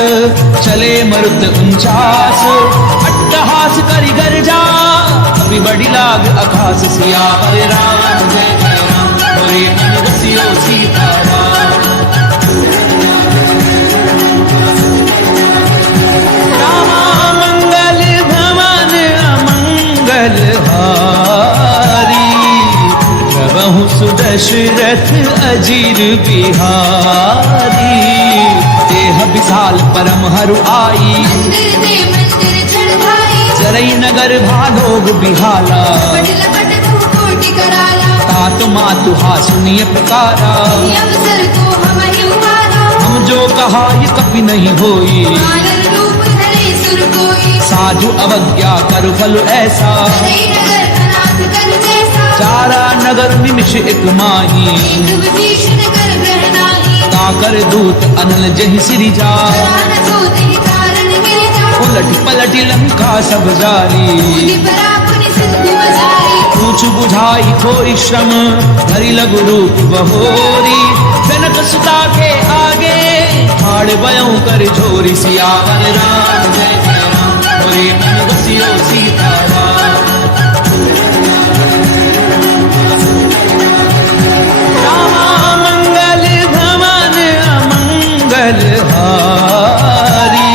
चले मरुद 49 अट्टहास करि गर्जा कभी बड़ी लाग आकाश सियावर राम जय जय राम बोले मन रसियो सीताराम रामा मंगल भवन अमंगल हारी प्रभु सुदशरथ अजीर बिहारी देह विशाल परम हरु आई मंदिर दे मंदिर चढ़ाई चरई नगर भालोग बिहाला पट लपट बहु कोटि कराला तात मातु हासुनिय पुकारा ये अवसर को हम ही उबारा हम जो कहा ये कभी नहीं होई मानव रूप धरे सुर कोई साधु अवज्ञा कर फल ऐसा हरे नगर अनाथ कर जैसा चारा नगर निमिष एक माही एक विभीषण कर ग्रह नाही ताकर दूत अनल जहि सिरि जा प्राण जोति कारण गिर जा उलट पलट लंका सब जारी मुनि परापुनि सिंधु बजारी पूछ बुझाई कोई श्रम हरि लघु रूप बहोरी जनक सुता के आगे हाड़ बयों कर झोरी सियावर राम जय जय राम बोले मन बसियो सीताराम रामा मंगल भवन अमंगल हारी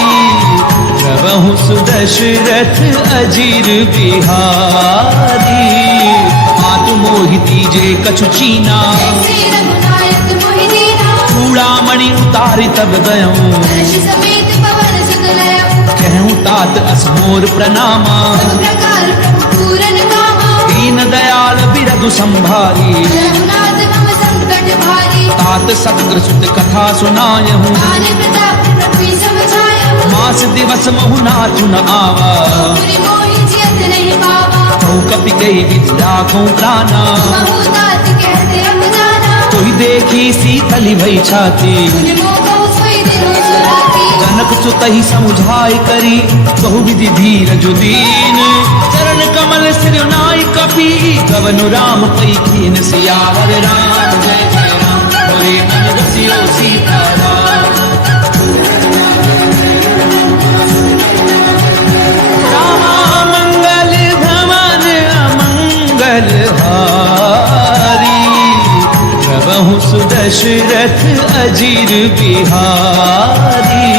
प्रभु सुदशरथ अजीर बिहारी मातु मोहिती जे कछु चीना ऐसे रघुनायक मोहि दीना चूड़ामणि उतारि तब गयऊं हर्ष समेत पवन सुत लयऊ कहूँ तात असमोर प्रणामा सब प्रकार प्रभु पूरन कामा दीन दयाल बिरधु संभारी रघुनाथ मम संकट भारी तात सत्कृ सुत कथा सुनायहूँ ज्ञान प्रताप प्रभु समझायऊ मास दिवस महु नाचु न आवा पुनि मोहि जियत नहीं पावा कहूँ कपि कही विधि राखूं प्राणा महु तात कहते अब जाना तोहि देखी सीतली भई छाती पुनि मोह कहु सोई दिनु सुराती जनक सुतहि समुझाई करी बहु विधि धीरज दीन चरण कमल सिर नाई कपि कवनु राम पई कीन सियावर राम जय जय राम बोले मन रसियो सीताराम रामा मंगल भवन अमंगल हारी प्रभु सुदशरथ अजीर बिहारी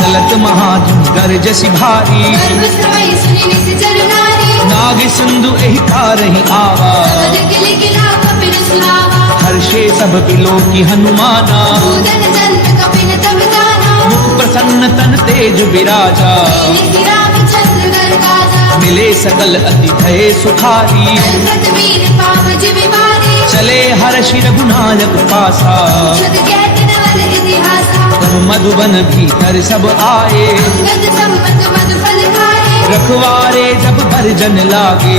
चलत महाधुन गरजसि भारी गर्भ समय सुनि निश्चर नारी नाग सिंधु एहि कारहि आवा सबद किल किला कपिन सुनावा हर्षे सब बिलो की हनुमाना भूदन जन्त कपिन तब जाना मुख प्रसन्न तन तेज विराजा श्री रामचंद्र घर काजा मिले सकल अति भय सुखारी कलकत वीर पाव जिमिमारी चले हर्षि रघुनायक पासा शुद्ध कहत नवल इतिहासा तब मधुबन भीतर सब आए अंगद सम्मत मधु फल खाए रखवारे जब भरजन लागे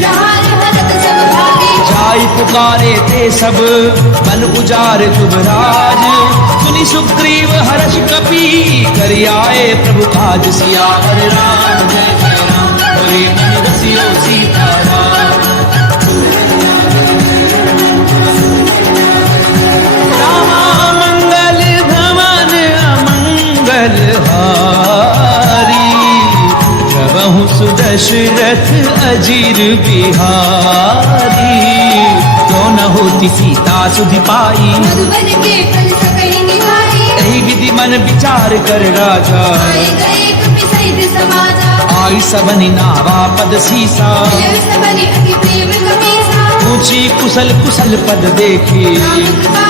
प्रहार भरत सब भागे जाय पुकारे ते सब बन उजार जुबराज सुनि सुग्रीव हर्ष कपि करि आए प्रभु काज सियावर राम जय जय राम बोले मन रसियो सीताराम रामा मंगल भवन अमंगल हारी प्रभु सुदशरथ अजीर बिहारी क्यों न होती सीता सुधि पाई मधुबन के फल सकहि निभाई यही विधि मन विचार कर राजा आए गए कपि सहित समाजा आई सबनि नावा पद सीसा मिलव सबनि अति प्रेम कपीसा ऊंची कुशल कुशल पद देखी राम कृपा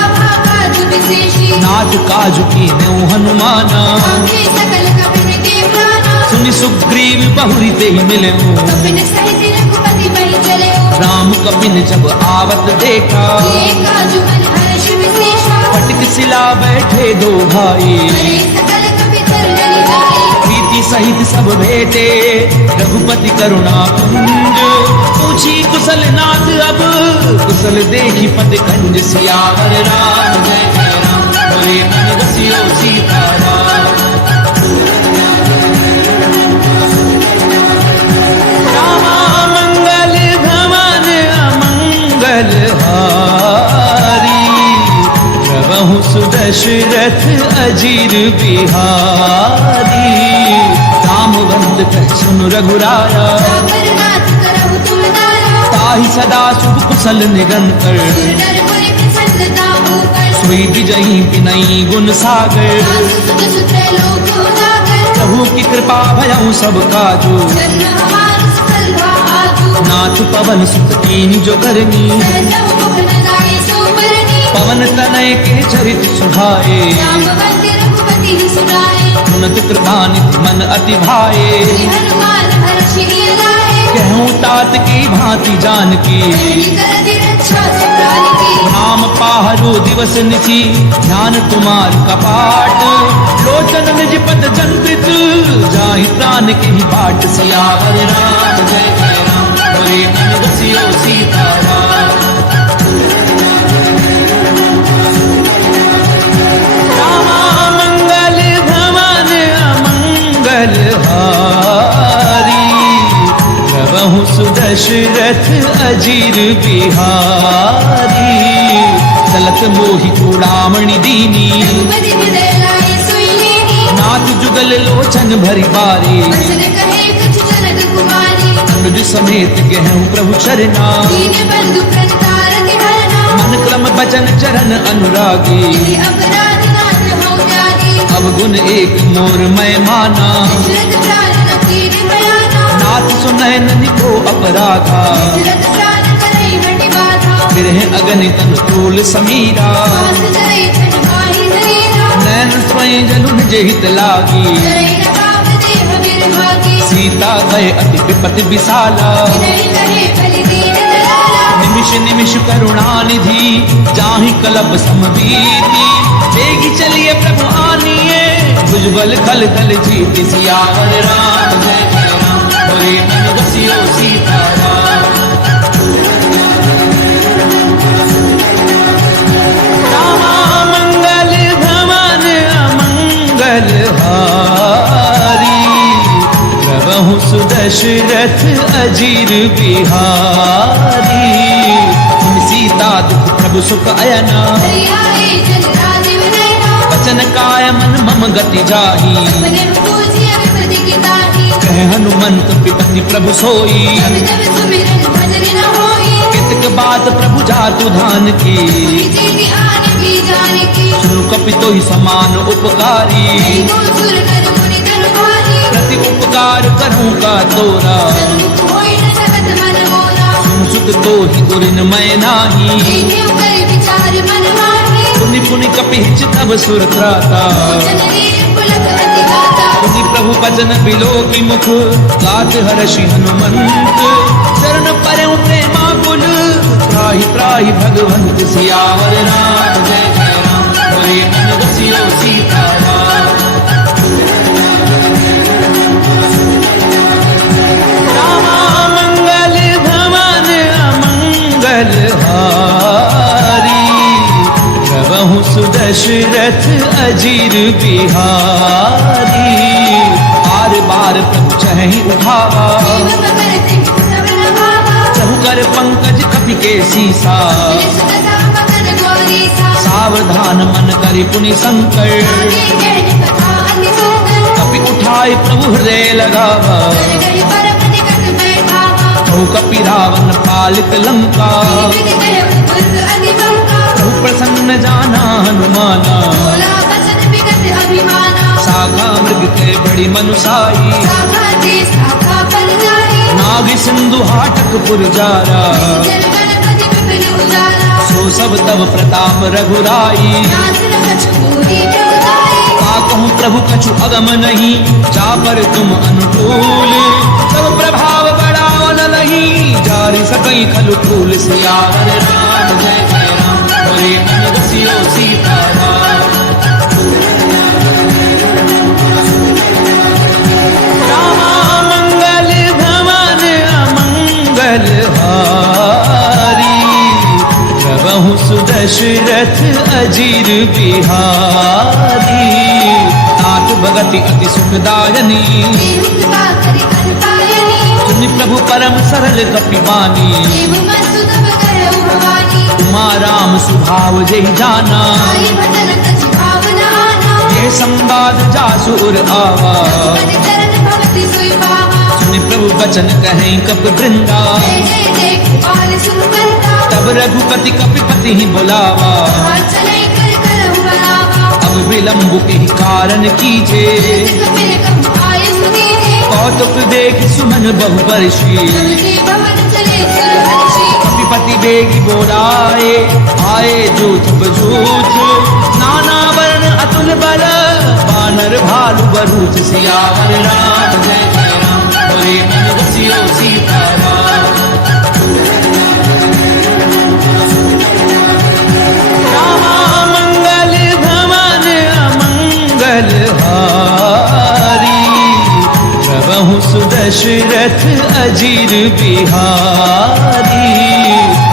काज विशेषी नाथ काजु की नेउ हनुमाना आंखे सकल कपिन के प्राणा सुनि सुग्रीव बहुरी ते मिले कपिन सहित रघुपति बहि चले राम कपिन जब आवत देखा ये काज मन हर्ष विशेषा फटक सिला बैठे दो भाई हरे सकल कपि तरजनि जाई प्रीति सहित सब भेटे रघुपति करुणा कुंज। पूछी कुशल नाथ अब कुशल देखी पद कंज। सियावर राम जय जय राम बोले मन बसियो सीताराम। रामा मंगल भवन अमंगल हारी प्रभु सुदशरथ अजीर बिहारी। रामवंत कह सुन रघुराया नाथ करहु तुम दाया। ताहि सदा शुभ कुशल निरंतर। नर मुनि प्रसन्नता होकर सोई विजयी विनयी गुण सागर। सुत सुत लोक उजागर। प्रभु की कृपा भयउ सब काजू। जन्म हमार सफल भा आजू। नाथ पवन सुत कीन जो करनी। सहजहु मुख न लाए सो मरनी। पवन तनय के चरित सुभाए। रामवंत रघुपति सुनाए। उन्नत कृपा निधि मन अति भाए। श्री हनुमान हर्षि लाए। कहूँ तात की भांति जान की। करति रक्षा से प्राण की। नाम पाहरो दिवस निशि ध्यान कुमार कपाट। लोचन निज पद जंत्रित जाहि प्राण के ही बाट। सियावर राम जय जय राम बोले मन बसियो सीताराम। रामा मंगल भवन अमंगल हारी प्रभु सुदशरथ अजीर बिहारी। चलत मोहि चूड़ामणि दीनी। रघुपति हृदय लाए सोई लेनी। नाथ जुगल लोचन भरि बारी। बसन कहे कछु जनक कुमारी। अनुज समेत गहूँ प्रभु चरना। दीन बंधु प्रणतारति हरना। मन क्रम बचन चरण अनुरागी। यदि अपराध नाथ हो त्यागी। अवगुण एक मोर मैं माना। दशरथ प्राण न कीन बयाना। नाथ सुनैन निको अपराधा। दशरथ प्राण करई हटि बाधा। गिरह अगनित अनुकूल समीरा। पास चलई छन माहि धरीरा। नैन स्वयं जलु निज हित लागी। करई न काम देह बिरभागी। सीता गए अति विपति विशाला। विनय कहे बलि दीन दयाला। निमिष निमिष करुणा निधि जाहि कलप समबीति। बेगी चलिए प्रभु आनिए भुजबल खल खल जीति। सियावर राम जय जय राम बोले मन बसियो सीताराम। रामा मंगल भवन अमंगल हारी प्रभु सुदशरथ अजीर बिहारी। सीता दुख प्रभु सुख अयना। हरि आए जन राजीव नयना। वचन काय मन मम गति जाही। अपने पूजिय विपति की ताही। कह हनुमंत विपति प्रभु सोई। जब जब सुमिरन भजन न होई। कितक बात प्रभु जातु धान की। जीति आन की जान की। सुनु कपितो ही समान उपकारी। को सुर नर मुनि तन भारी। प्रति उपकार करूं का तोरा। सन्मुख होई न सकत मन मोरा। सुत तो ही गुरिन मैं नाही। देखे कर विचार मन माही। पुनि पुनि कपिच तब सुर त्राता। जन लील पुलक अति गाता। पुनि प्रभु भजन बिलो की मुख गात हर्षि हनुमंत। चरण परउ प्रेमा कुल त्राहि त्राहि भगवंत। सियावर राम जय जय राम बोले मन बसियो सीताराम। रामा मंगल भवन अमंगल हारी प्रभु सुदशरथ अजीर बिहारी। बार बार प्रभु चहि उठावा। देव बगर सिंह सब न भावा। चहु कर पंकज कपि के सीसा। सुत मगन गौरी सा। सावधान मन करि पुनि संकर। आगे कहने कथा अति सुंदर। कपि उठाए प्रभु हृदय लगावा। कर गई परम निकट बैठावा। कहु कपि रावण पालित लंका। विधि कहे उद्भुत अति बंका। प्रभु प्रसन्न जाना हनुमाना। बोला वचन विगत अभिमाना। शाखा मृग के बड़ी मनुसाई। शाखा ते शाखा पर जाई। नाग सिंधु हाटक पुर जारा। जल गणपति विपिन उजाला। सो सब तब प्रताप रघुराई। नाथ न कछु पूरी प्रभुताई। कहूँ प्रभु कछु अगम नहीं जा पर तुम अनुकूल। तब प्रभाव बड़ा न नहीं जारी सकई खलु फूल। सियावर राम जय जय राम बोले मन बसियो सीताराम। अजीर बिहारी। नाथ भगति अति सुखदायनी, देहु कृपा करि अल्पायनी। सुनि प्रभु परम सरल कपिबानी। देव मस्तु तब करहु भवानी। उमा राम सुभाव जहि जाना, आई भटन कछि भावना आना। ये संवाद जासुर आवा। पद चरण भवति सोई पावा। सुनि प्रभु बचन कहें कपि वृंदा, जय जय जय कृपाल सुख करता। तब रघुपति कपिपति ही बुलावा। हाथ चलै कर करहु बलावा। अब विलंब के कारण कीजे, कपिल कपि आय सुनीजे। कौतुक देख सुमन बहु बरसी। सबके भवन चले सुरहर्षि। कपिपति बेगी बोलाए, आए जूथ बजूथ। नाना वर्ण अतुल बल, बानर भालु बरूथ। सियावर राम जय जय राम, बोले मन बसियो सीताराम। रामा मंगल भवन अमंगल हारी, प्रभु सुदशरथ अजीर बिहारी।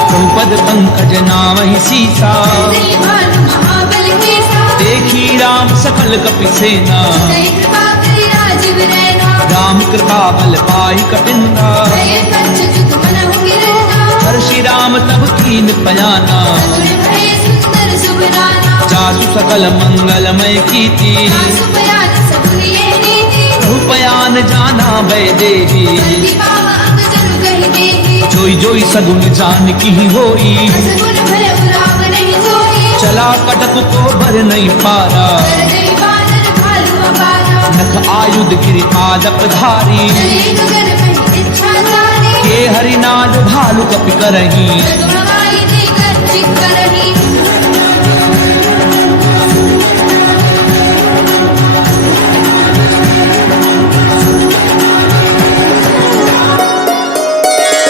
द्रौपद पंकज नामहि सीसा, जय भानु महाबल केसा। देखी राम सकल कपि सेना। जय कृपा करि राजीव रैना। राम कृपा बल पाई कपिंदा, जय कंच जुग मनहु गिरना। हर्षि राम तब कीन पयाना। सगुन भय सुंदर सुबराना। जासु सकल मंगलमय कीर्ति, दासु पयान सबुलिए नीति। रूपयान जाना वैदेही। जल्दी पावा अंग जनु कहि देहि। जोई जोई सगुन जान की होई, सगुन भय उराव नहीं जोई। चला कटक को भर नहीं पारा। कर जय बानर भालु अपारा। नख आयुध गिरि पादप धारी, चले गगन महि इच्छा सारी। के हरिनाद भालु कपि करही। जगमगाई देकर चित करही।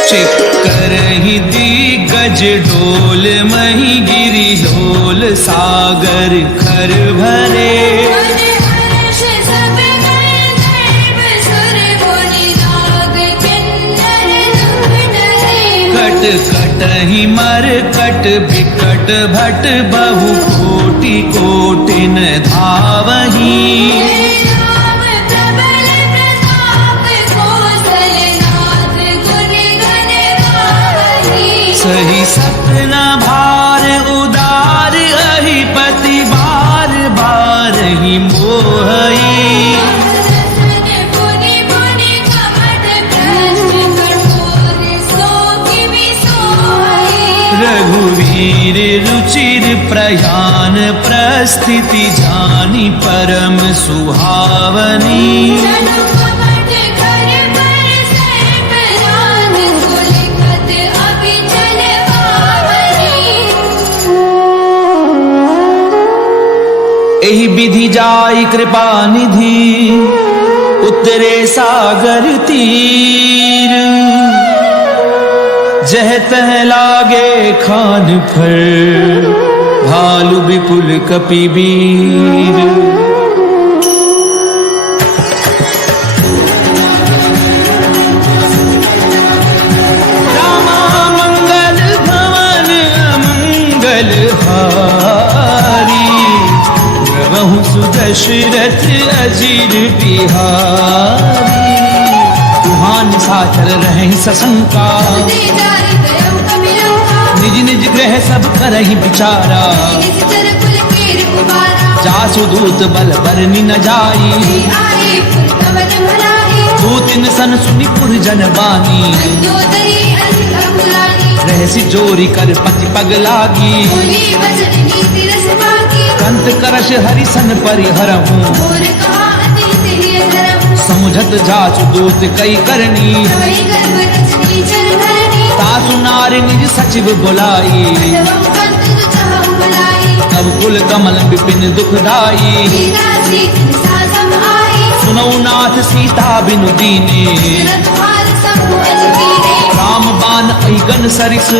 चिक्कर ही दिग्गज डोल मही गिरि डोल सागर खर भरे। मन हर्ष सब गए देव सुर मुनि नाग किन्नर दुख डरे। कट कट ही मर कट बिकट भट बहु कोटि कोटिन धावही। राम प्रबल प्रताप कौशलनाथ गुण गण गावही। सही सपना भार उदार अहिपति बार बार ही मोहई। रतन पुनि पुनि कपट भ्रष्ट कठोर सो किमि सोई। रघुवीर रुचिर प्रयान प्रस्थिति जानी परम सुहावनी। जनु कपट कर पर सर्प रान सुलिखत अभिचल पावनी। एहि विधि जाई कृपा निधि, उतरे सागर तीर। जह तह लागे खान पर, भालु विपुल कपिवीर। रामा मंगल भवन अमंगल हारी, प्रभु सुदशरथ अजीर बिहारी। तुहान साचर रहे सशंका, दे जारि गयउ कपिलंका। निज निज ग्रह सब करहि विचारा। निज तर कुल कीर कुमारा। जासु दूत बल बरनि न जाई, आए पुर कवन भलाई। दूतिन सन सुनि पुर जन बानी। मंदोदरी अधिक अकुलानी। रहसि जोरी कर पति पग लागी, बोली वचन नीति रस बाकी। कंत करश हरिसन परिहरहूँ। मोर कहा अति सिहिय धरम। समुझत जाचु दूत कई करनी, वही गर्भ रचनी चर धरनी। तासु नारी निज सचिव बुलाई। तवम कंत जो चाहु भलाई। तब कुल कमल विपिन दुखदाई, सीता सीत सासम आई। सुनौ नाथ सीता बिनु दीने। रथ हार सबु अजकीरे। राम बान ऐगन सरिस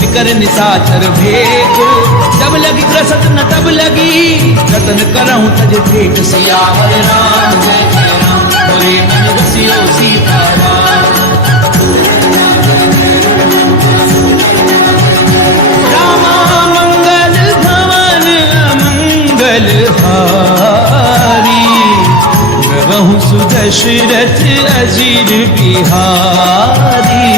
निकर निसाचर भेट। जब लगी ग्रसत न तब लगी, जतन करहूँ तज भेट। सियावर राम जय जय राम, बोले मन बसियो सीताराम। रामा मंगल भवन दशरथ अजीर बिहारी।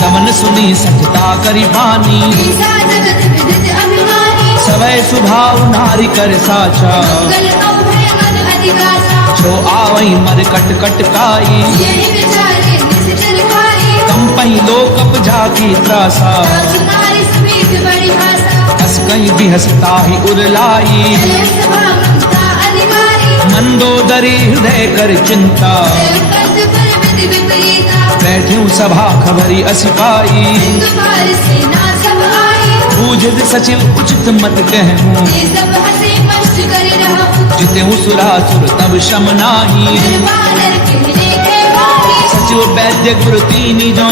चमन सुनी सचता करी बानी, ऐसा जगत विदित अभिमानी। सवै सुभाव नारी कर साचा, मंगल अभय मन अधिकासा। जो आवई मर कट कट काई, यही विचारे निश्चल खाई। कंपई लोकप जाकी त्रासा, सासु नारी समेत बड़ी भाषा। हस कई बिहसता ही उरलाई, चले सभा ममता अधिकारी। मंदोदरी हृदय कर चिंता, पद पर विधि विपरीता। बैठ्यूं सभा खबरी असिपाई। हिंदु भार सेना सब आई। पूजित सचिव उचित मत कहूँ, ये सब हंसे मस्त कर रहा। जितेहूँ सुरासुर तब शम नाही। बानर कहने के वाणी। सचिव वैद्य गुरु तीनी जो,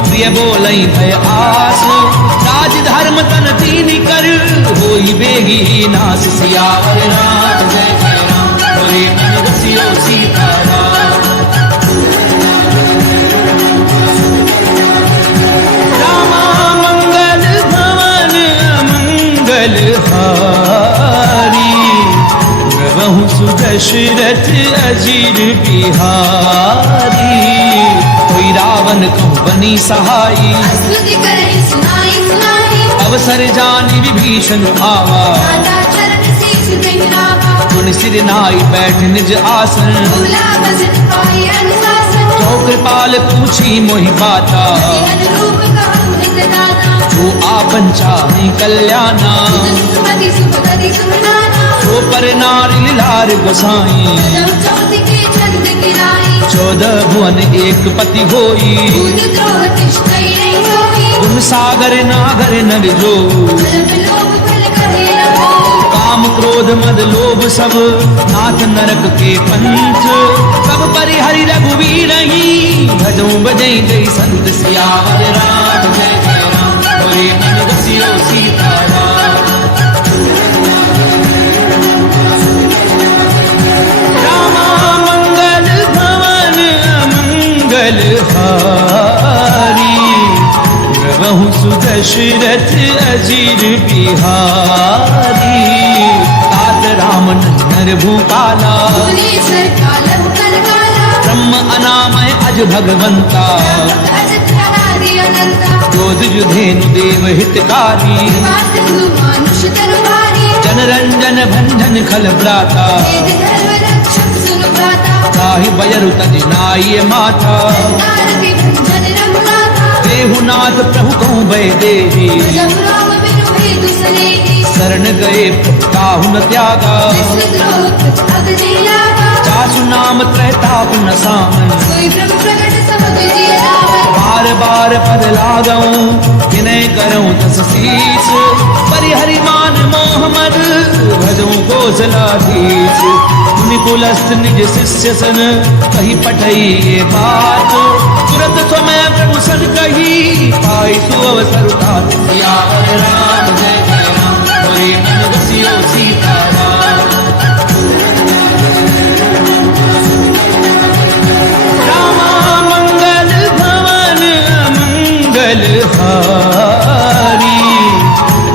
प्रिय बोलई भय आस। राज धर्म तन तीनी कर, होई बेगी नास। सियावर राम जय जय राम, बोले मन रसियो सीताराम। रामा मंगल भवन मंगल हारी, प्रभु सुदशरथ अजीर बिहारी। कोई रावण कहु बनी सहाई, स्तुति करहि सुनाई सुनाई। अवसर जानी विभीषण आवा। दाता चरण शीश गहरावा। गुण सिर नाई बैठ निज आसन, भोला भजन पाई अनुशासन। जो कृपाल पूछी मोहि बाता, अनुरूप कहु हित दाता। जो आपन चाहि कल्याणा। सुमति सुभगति सुभनाना। जो पर नारी लार गोसाई, जब चौथ के छंद गिराई। 14 भुवन एक पति होई। दूध द्रोह तिष्ठई नहीं होई। गुण सागर नागर नर जो, बलम लोभ फल कहे न होई। काम क्रोध मद लोभ सब, नाथ नरक के पंच। सब परिहरि रघुवीर ही, भजऊं बजई जय संत। सियावर राम जय जय राम, बोले मन रसियो सीताराम। रामा मंगल भवन मंगल हारी, प्रभु सुदशरथ अजीर बिहारी। तात राम नर भूपाला, भुवनेश्वर कालहु कनकाला। ब्रह्म अनामय अज भगवंता। अजत अनादि अनंता। क्रोध युधेनु देव हितकारी, वासु मानुष तरुवारी। जनरंजन भंजन खल भ्राता। वेद धर्म रक्षक सुनु भ्राता। ताहि बयरु तज नाई माता। नारति भंजन रघुनाथा। देहुनाथ प्रभु कहूँ भय देही, जब राम बिनु भेदु सनेही। शरण गए काहु न त्यागा। विष्णुद्रोह अग्नि लागा। जासु नाम त्रैताप न सामन, कोई ब्रह्म प्रकट सब तुझिय रावण। बार बार पद लागऊं, विनय करऊं दस शीस। परिहरि मान मोह मद, भजऊं कौशलाधीश। मुनि कुलस्थ निज शिष्य सन, कही पठई ये बात। तुरत समय प्रभु सन कही, पाई सु अवसर तात। सियावर राम जय जय राम, बोले मन रसियो सीताराम। रामा मंगल भवन मंगल हारी,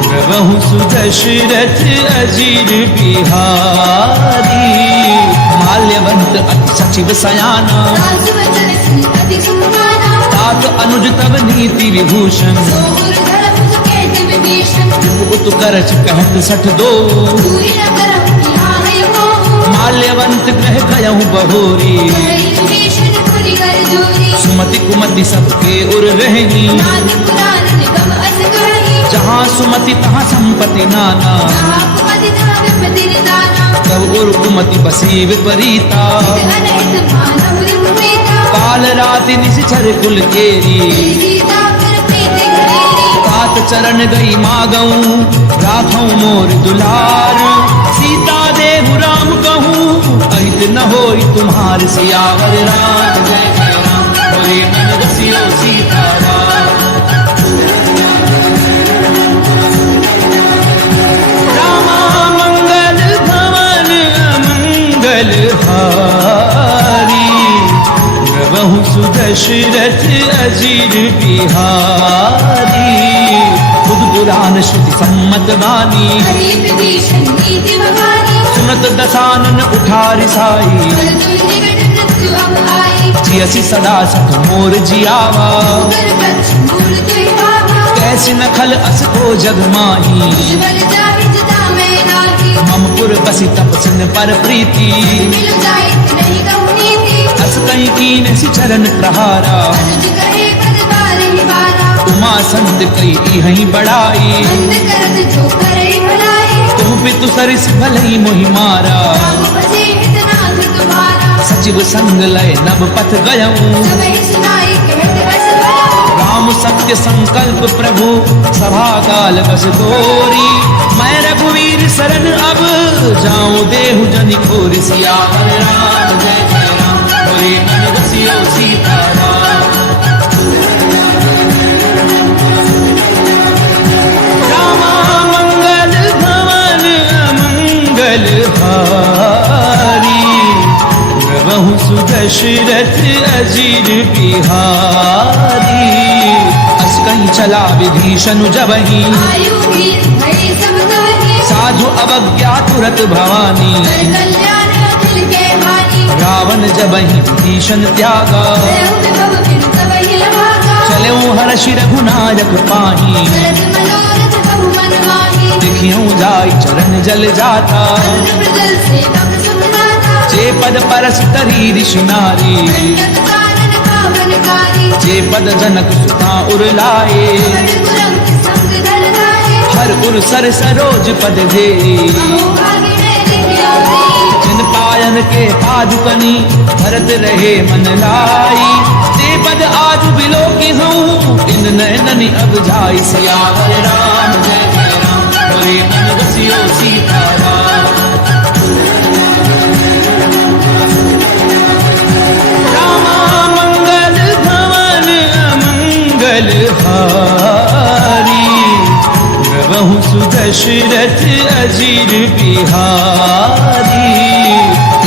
प्रभु सुदशरथ अजीर बिहारी। माल्यवंत अति सचिव सयाना, सासु वचन सुनि अति सुखमाना। तात अनुज तब नीति विभूषण। सोहुर धर्म सुकेत विभीषण। उत करच कहत 62, पूरी न करहु निहाय मोह। माल्यवंत ग्रह गयहु बहोरी। करई विभीषण पुरि कर जोरी। सुमति कुमति सबके उर रहनी, नाथ पुराण निगम अस गढ़ी। जहाँ सुमति तहाँ संपत्ति नाना। जहाँ कुमति तहाँ विपति निदाना। तब उर कुमति बसी विपरीता। अनहित मानव रिपुमेता। काल राति निशिचर कुल केरी, सीता कर प्रीत घरेरी। तात चरण गई मागऊं, राखऊं मोर दुलार। सीता देहु राम कहूँ, अहित न होई तुम्हार। सियावर राम जय जय राम, बोले मन रसियो सीताराम। रामा मंगल भवन मंगल हारी, प्रभु सुदशरथ अजीर बिहारी। बुध पुराण श्रुति सम्मत वाणी, हरि विभीषण नीति भवानी। सुनत दसानन उठारि साई। बल तुम निकट मृत्यु जो अब आई जियसी सदा सख मोर जियावा कर वृक्ष मूल तुई भावा कैसी नखल अस को जग माही बल जाहि जता मैं नाही ममपुर बसी तपसन पर प्रीति मिल जाए नहीं कहूँ नीति अस कहीं कीन सि चरण प्रहारा अनुज कहे पद बार ही बारा उमा संत कई यहीं बढ़ाई बंद करत जो करे भलाई तुम पितु सरिस भलई मोहि मारा राम भजे हितनाथ तुम्हारा सचिव संग लय नभ पथ गयऊं सबे सुनाई कहत बस भला राम सत्य संकल्प प्रभु सभा काल बस गोरी मैं रघुवीर शरण अब जाऊं देहु जनि खोरि सियावर राम जय जय राम बोले मन बसियो सीताराम रामा मंगल भवन मंगल हारी प्रभु सुदशरथ अजीर बिहारी अस कहीं चला विभीषण जबहि आयु वीर भय सब कहि साधु अवज्ञा तुरत भवानी कर कल्याण अखिल के हानि रावण जबहि विभीषण त्यागा भयउ विभव बिनु सबहि लभागा चलऊ हर्षि रघुनायक पाही भरत मनोरथ बहु मन माही देखियो जाय चरण जल जाता अन्न प्रजल सेवक सुख दाता जे पद परस तरी ऋषि नारी कंटक कानन पावनकारी जे पद जनक सुता उरलाए बड़ गुरंग संग धर धाये हर उर सर सरोज पद जे अहो भागिने दिव्योती जिन पायन के पादुकनी भरत रहे मन लाई ते पद आज बिलो की हूँ इन नयननि अब जाई सियावर राम जय जय राम बोले मन बसियो सीताराम रामा मंगल भवन मंगल हारी प्रभु सुदशरथ अजीर बिहारी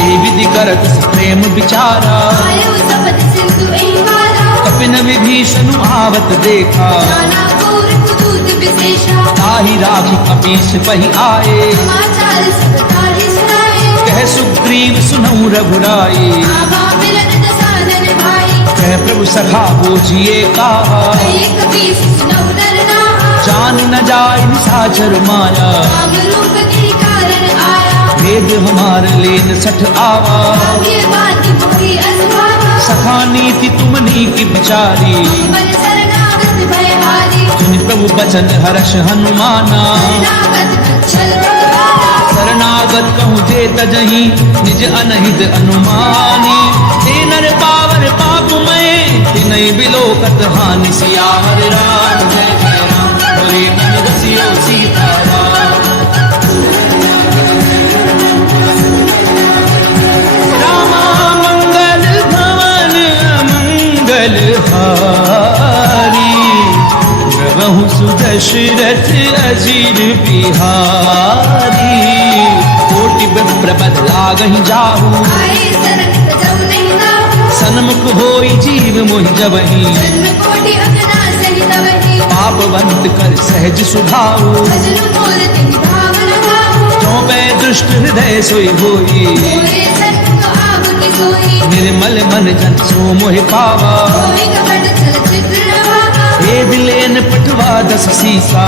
ए विधि करत प्रेम विचारा आयु सपत सिंधु एहि मारा कपिन विभीषण आवत देखा नाना कौर कुदूत विशेषा ताहि राखी कपीस पहि आए समाचार सब ताहि सुनाए कह सुग्रीव सुनऊ रघुराई आवा मिलन दसानन भाई कह प्रभु सखा बोझिए कहा एक बीस सुनौ नर नाहा जान न जाय निशाचर माया राम रूप के कारण आया भेद हमार लेन सठ आवा भाग्यवान मोहि असभावा सखा नीति तुमनी की बिचारी मन शरणागत भयहारी सुनि प्रभु बचन हर्ष हनुमाना शरणागत अक्षर भगवाना शरणागत कहूँ जे तजहि निज अनहित अनुमानी ते नर पावर पाप में तिनहि बिलोकत हानि सियावर राम जय जय राम बोले मन बसियो सीताराम रामा मंगल भवन मंगल हारी प्रभु सुदशरथ अजीर बिहारी कोटि विप्रपद लागहि जाहू आए सरन तजौ नहीं नाहु सन्मुख होई जीव मोहि जबहि जन्म कोटि अगना सहित वही पापवंत कर सहज सुभाऊ भजन मोर तिनि भावन गाहु चौपै दुष्ट हृदय सोई होई मोरे सन्मुख आहुति सोई निर्मल मन जन सो मोहि पावा होई कपट चल चित्र रवागा हे दिलेन पटवा दस सीसा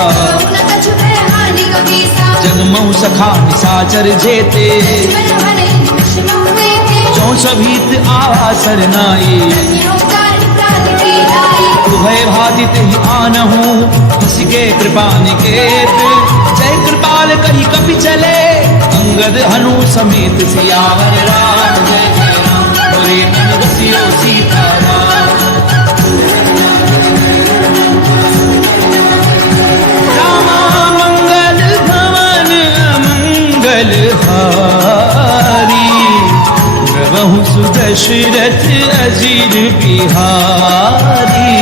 न कछु भय हानि कपीसा जगमऊ सखा निशाचर जेते लक्ष्मण भने निमिष मोहे थे जो सभीत आवा सरनाई धन्यो काल प्रात की लाई उभय भाति तेहि आनहु हसिके कृपा निकेत जय कृपाल कही कपि चले अंगद हनु समेत सियावर राम जय जय राम बोले मन बसियो सीताराम रामा मंगल भवन मंगल हारी प्रभु सुदशरथ अजीर बिहारी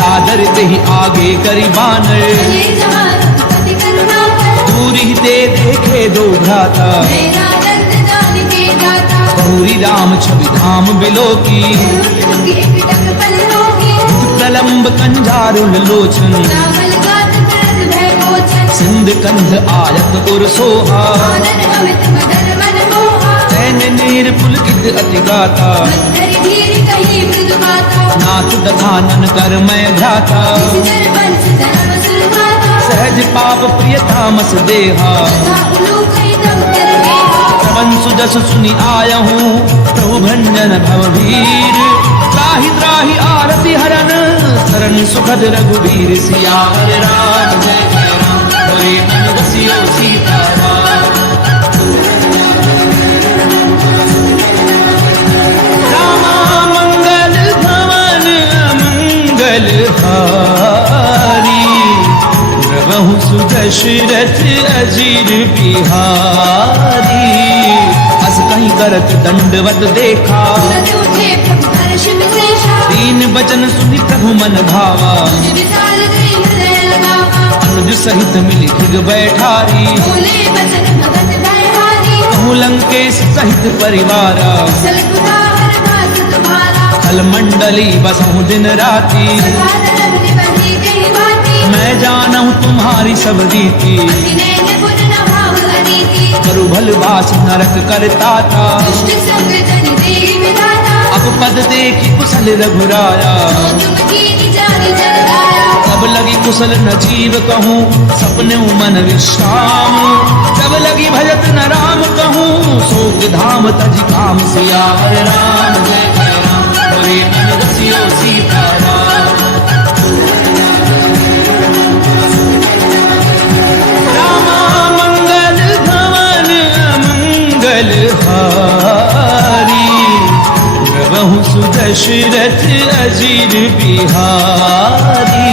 सादर तेहि आगे करी बानर ये जहान पति करुणा कर दूरी ते देखे दो भ्राता मेरा नंद दान के दाता बहुरी राम छवि धाम बिलो की की एक टक पल रोगी प्रलंब कंजारुल लोचन रावल गात करत भय गोचन सिंध कंध आयत उर सोहा आनन अमित मदन मन मोहा नैन नीर पुलकित अति गाता मंथर धीर कही मृदु गाथा नाथ दधानन कर मैं घाता जर वंश धर्म सुरगाथा सहज पाप प्रिय तामस देहा तथा उलू कही तम कर गेहा श्रवण सुजस सुनि आया हूँ प्रभु भंजन भवभीर त्राहि त्राहि आरति हरन शरण सुखद रघुवीर सियावर राम जय जय राम हरे मन बसियो सीताराम रामा मंगल भवन मंगल हारी प्रभु सुदशरथ अजीर बिहारी अस कहीं करत दंडवत देखा तुरत उठे प्रभु हर्ष विशेषा दीन बचन सुनि प्रभु मन भावा तुझ विशाल गृह हृदय लगावा अनुज सहित मिली खिग बैठारी बोले बचन भगत भयहारी कहूँ लंकेश सहित परिवारा सल पुकार दास तुम्हारा खल मंडली बसहु दिन राती सदा धर्म निबंधी कही बाती मैं जानहु तुम्हारी सब रीति अतिनयन गुण न भाव अनीति करु भल बास नरक करता था दुष्ट संग जन देहि विधाता अब पद देखी कुशल रघुराया जो तुम कीनी जानि जन दाया तब लगी कुशल न जीव कहूँ सपने मन विश्राम तब लगी भजत न राम कहूँ शोक धाम तज काम सियावर राम जय जय राम हरे मन रसियो सीताराम रामा मंगल भवन मंगल हारी प्रभु सुदशरथ अजीर बिहारी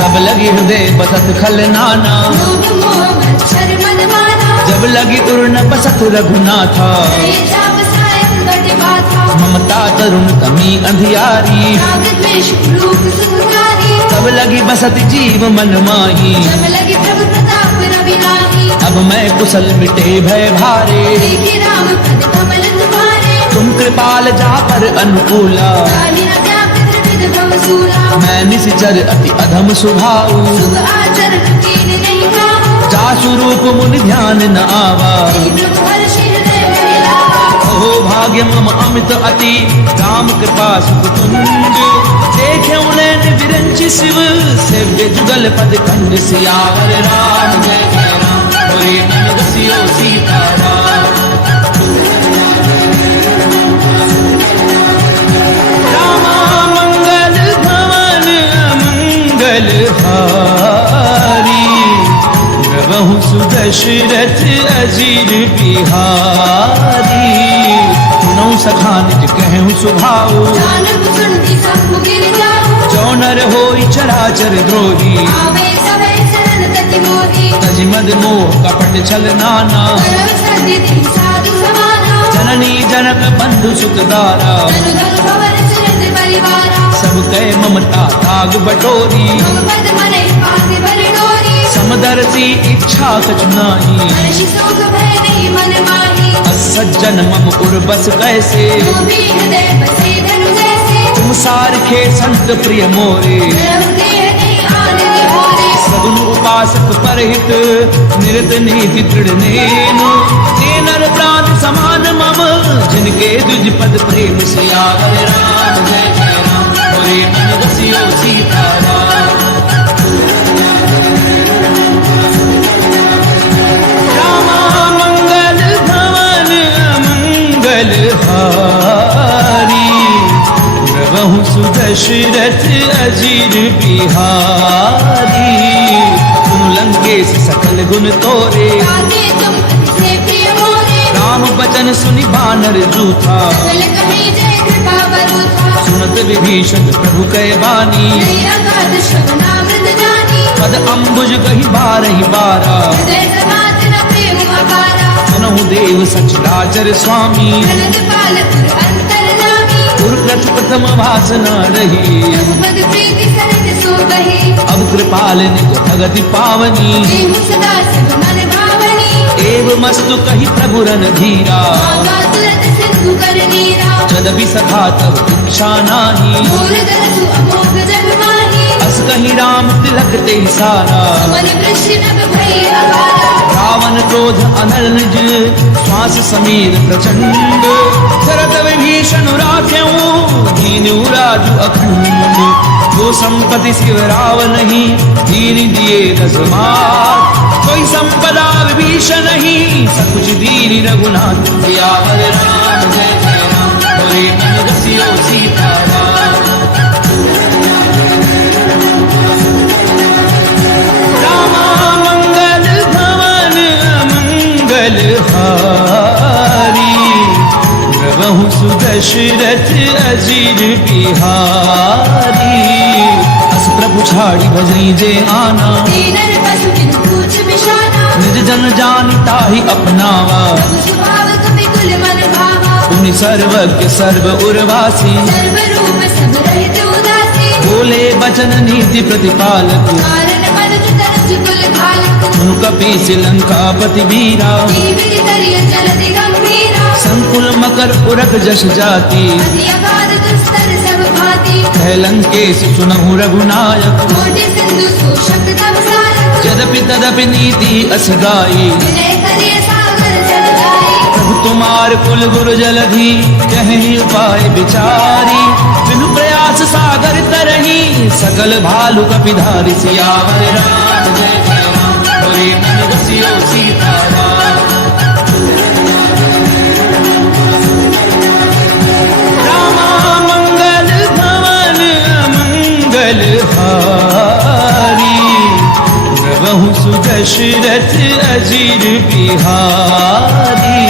तब लगी हृदय बसत खल नाना लोभ मोह मच्छर मन माना जब लगी उर्न बसत रघुनाथा ये जाप सायं बट बाथा ममता तरुण तमी अंधियारी राग द्वेष रूप सुखकारी तब लगी बसत जीव मन माही जब लगे प्रभु प्रताप रवि नाही अब मैं कुशल मिटे भय भारे देखे राम पद कमल तुम्हारे तुम कृपाल जा पर अनुकूला काली न व्याप्त त्रिविध भव सूला मैं निश्चर अति अधम सुभाऊ शुभ आचरण कीन नहीं गाओ जासु रूप मुनि ध्यान न आवा तेहि प्रभु हर्ष हृदय में लावा हो भाग्य मम अमित अति राम कृपा सुख कुंज देखे उन्हें विरंचि शिव सेव्य जुगल पद कंज सियावर राम जय जय राम हरे मन रसियो सीताराम रामा मंगल भवन मंगल हारी प्रभु सुदशरथ अजीर बिहारी सुनौ सखा निज कहूँ सुभाऊ जानक सुनती सब गिर जाओ जो नर होई चराचर द्रोही आवे सभे शरण तति मोही तज मद मोह कपट छल नाना करव सद्य दी साधु समाना जननी जनक बंधु सुख दारा तनु धनु भवन सुरत परिवारा सब कह ममता ताग बटोरी तुम पद मने पाति भर डोरी समदर्शी इच्छा कछ नाही हर्ष शोक भय नहीं मन माही असज्जन मम उर्बस कैसे जो भी हृदय बसे धनु जैसे तुम सारखे संत प्रिय मोरे प्रभु देह नहीं आनंद होरे सगुन उपासक परहित निरत नीति दृढ़ नेनु नर प्राण समान मम जिनके द्विज पद प्रेम सियावर राम जय जय राम हरे मन रसियो सीताराम रामा मंगल भवन मंगल हारी प्रभु सुदशरथ अजीर बिहारी तुम लंकेश सकल गुण तोरे आगे तुम अतिशय प्रिय मोरे राम बचन सुनि बानर जूथा सकल कहीं जय कृपा बरूथा सुनत विभीषण प्रभु कै बानी नहीं अगाध श्रवणामृत जानी पद अम्बुज कही बारहि बारा हृदय समात न प्रेम अपारा सुनहु देव सचराचर स्वामी अनंत पालपुर अंतर्यामी दुर्गत प्रथम भाषना रही रघुपद प्रीति सरित सो गही अब कृपाल निज भगति पावनी देहु सदा सब मन भावनी एव मस्तु कही प्रभु रन धीरा आगा तुरत सिंधु कर नीरा जदपि सखा तब इच्छा नाही मूल दरसु अमोघ जग माही अस कहीं राम तिलक ते सारा मन वृष्टि नभ भई अपारा रावण क्रोध अनल निज श्वास समीर प्रचंड शरद विभीषण राख्यऊ दीन राजु अखंड जो संपत्ति शिव रावण नहीं दीन दिए दस मार कोई संपदा विभीषण नहीं सकुच दीन रघुनाथ सियावर राम जय जय राम बोले मन रसियो सीताराम रामा मंगल भवन मंगल हारी प्रभु सुदशरथ अजीर बिहारी अस प्रभु छाड़ी भजई जे आना दीनर पशु बिन पूछ बिशाना निज जन जानिता ही अपनावा प्रभु स्वभाव कपि कुल मन भावा पुनि सर्वज्ञ सर्व उर्वासी सर्व रूप सब रहित उदासी बोले वचन नीति प्रतिपालक कारण मन तरस कुल घालक सुन कपीस लंकापति वीरा जीवित करिय जलधि गंभीरा संकुल मकर उरक जश जाति अति अगाध दुस्तर सब भांति कह लंकेश सुनहु रघुनायक कोटि सिंधु शोषक तम सायक यद्यपि तदपि नीति अस गाई विनय करिय सागर जलधारी प्रभु तुम्हार कुल गुरु जलधि कहीं उपाय विचारी बिनु प्रयास सागर तरही सकल भालु कपिधारी सियावर राम जय जय राम बोले मन रसियो सीताराम रामा मंगल भवन मंगल हारी प्रभु सुदशरथ अजीर बिहारी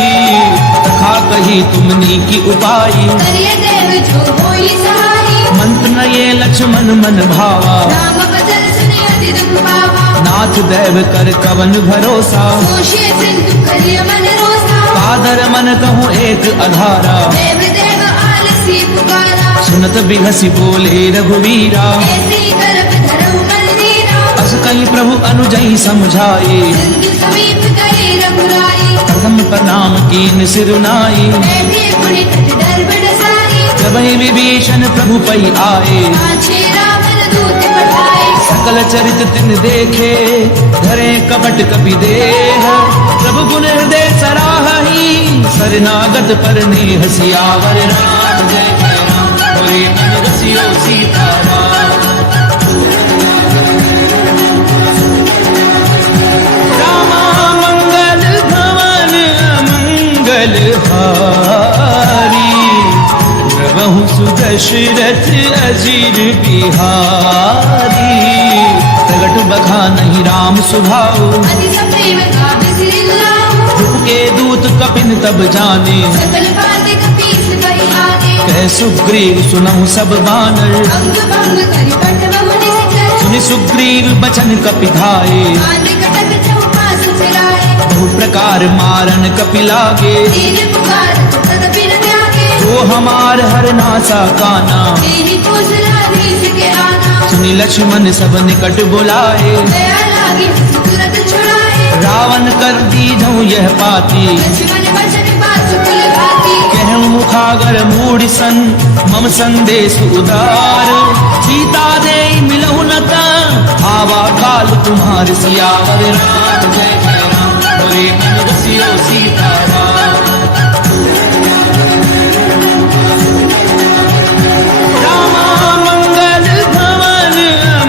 तथा कही तुमनी की उपाई करिय देव जो होई सहाई मंत्र न ये लक्ष्मण मन भावा राम बदल सुनि अति दुख पावा नाथ देव कर कवन भरोसा सोषे सिंधु करिय मन रोसा कादर मन कहूँ एक अधारा देव देव आलसी पुकारा सुनत बिहसी बोले रघुवीरा ऐसी करप धरऊ मंदीरा अस कहीं प्रभु अनुजई समझाए सिंधु समीप गए रघुराई प्रथम प्रणाम कीन सिरुनाई बैठे पुनि तट दर्भ डसाई जब विभीषण प्रभु पई आए पाछे रावण दूत पठाए सकल चरित तिन देखे धरे कपट कपि देह प्रभु गुण हृदय सराही सरनागत पर नेह सियावर राम जय जय राम बोले मन रसियो सीताराम रामा मंगल भवन मंगल हारी प्रभु सुदशरथ अजीर बिहारी प्रगट बखा नहीं राम सुभाऊ अति सप्रेम का बिसरि गुलाम रूप के दूत कपिन तब जाने सकल बात कपीस भई आने कह सुग्रीव सुनहु सब बानर अंग भंग करि पट बहु निश्चर सुनि सुग्रीव बचन कपि धाये आने कटक चौपास फिराए बहु प्रकार मारन कपि लागे दीन पुकार तदपि न त्यागे जो हमार हर नासा काना तेरी कौशलाधीश के आना सुनि लक्ष्मण सब निकट बुलाए दया लागी तुरंत छुड़ाए रावण कर दीजहु यह पाती लक्ष्मण वचन बात कुल भाती कहूँ मुखागर मूढ़ सन मम संदेश उदार सीता दे मिलहु नता आवा काल तुम्हार सियावर राम जय जय राम बोले मन रसियो सीताराम रामा मंगल भवन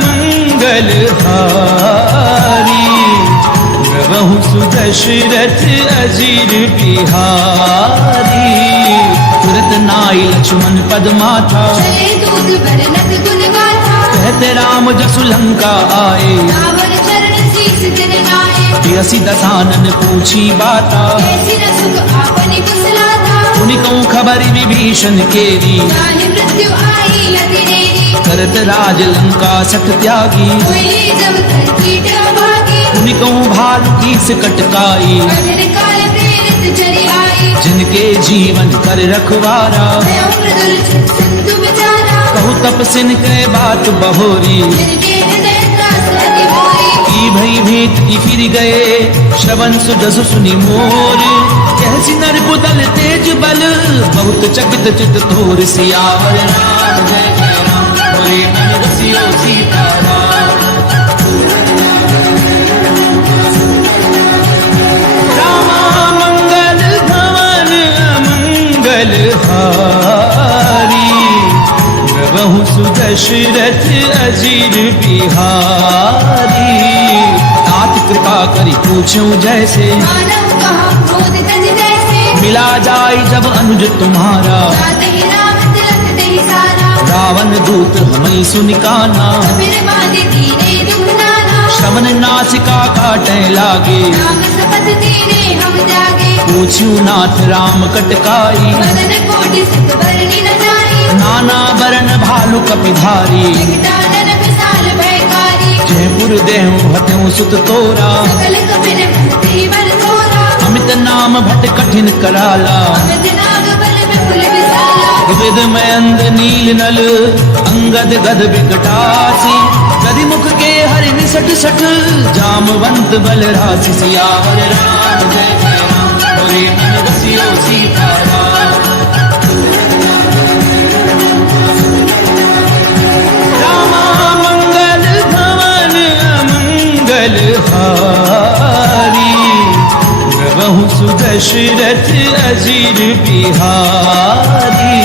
मंगल हारी प्रभु सुदशरथ अजीर बिहारी तुरत नाई लक्ष्मण पद माथा चले दूत बरनत गुण गाथा कहते राम जसु लंका आए रावण चरण शीस जन नाए तिरसी दसानन पूछी बाता कैसी न सुख आपनि कुशलाता उनि कहूँ खबर विभीषण केरी जाहि मृत्यु आई अति देरी करत राज लंका सत त्यागी कोई जब कर कीट अभागी उनि कहूँ भालु की कटकाई भजन काल प्रेरित चली आई जिनके जीवन कर रखवारा भयउ मृदुल सिंधु बेचारा कहु तपसिन के बात बहोरी जिनके हृदय त्रास अति भोरी की भई भीत की फिर गए श्रवण सुजसु सुनि मोर कहसी नर पुतल तेज बल बहुत चकित चित थोर सियावर राम जय जय राम बोले मन रसियो रसियो सीताराम। रामा मंगल भवन मंगल हारी, प्रभु सुदशरथ अजीर बिहारी। नाथ कृपा करी पूछूं जैसे, मानव कहा क्रोध तज जैसे। मिला जाए जब अनुज तुम्हारा, जाते ही राम तिलक दही सारा। रावण दूत हमें सुनिकाना, फिर बांधे दीने दुख नाना। श्रवण नासिका काटे लागे, राम शपथ दीने हम जागे। पूछू नाथ राम कटकाई, बदन कोटि सुख बरनी न जाई। नाना बरन भालु कपिधारी। विकटानन विशाल भयकारी। जयपुर देहु हत्यु सुत तोरा, सकल कपिन भक्ति बल थोरा। अमित नाम भट कठिन कराला। अमित नाग बल विपुल विशाला। विविध मयंद नील नल अंगद गद विकटासी। गदि मुख के हरि निसट सठ, जामवंत बल राशि। सियावर राम जय जय राम, बोले मन रसियो सीताराम। रामा मंगल भवन मंगल हारी, प्रभु सुदशरथ अजीर बिहारी।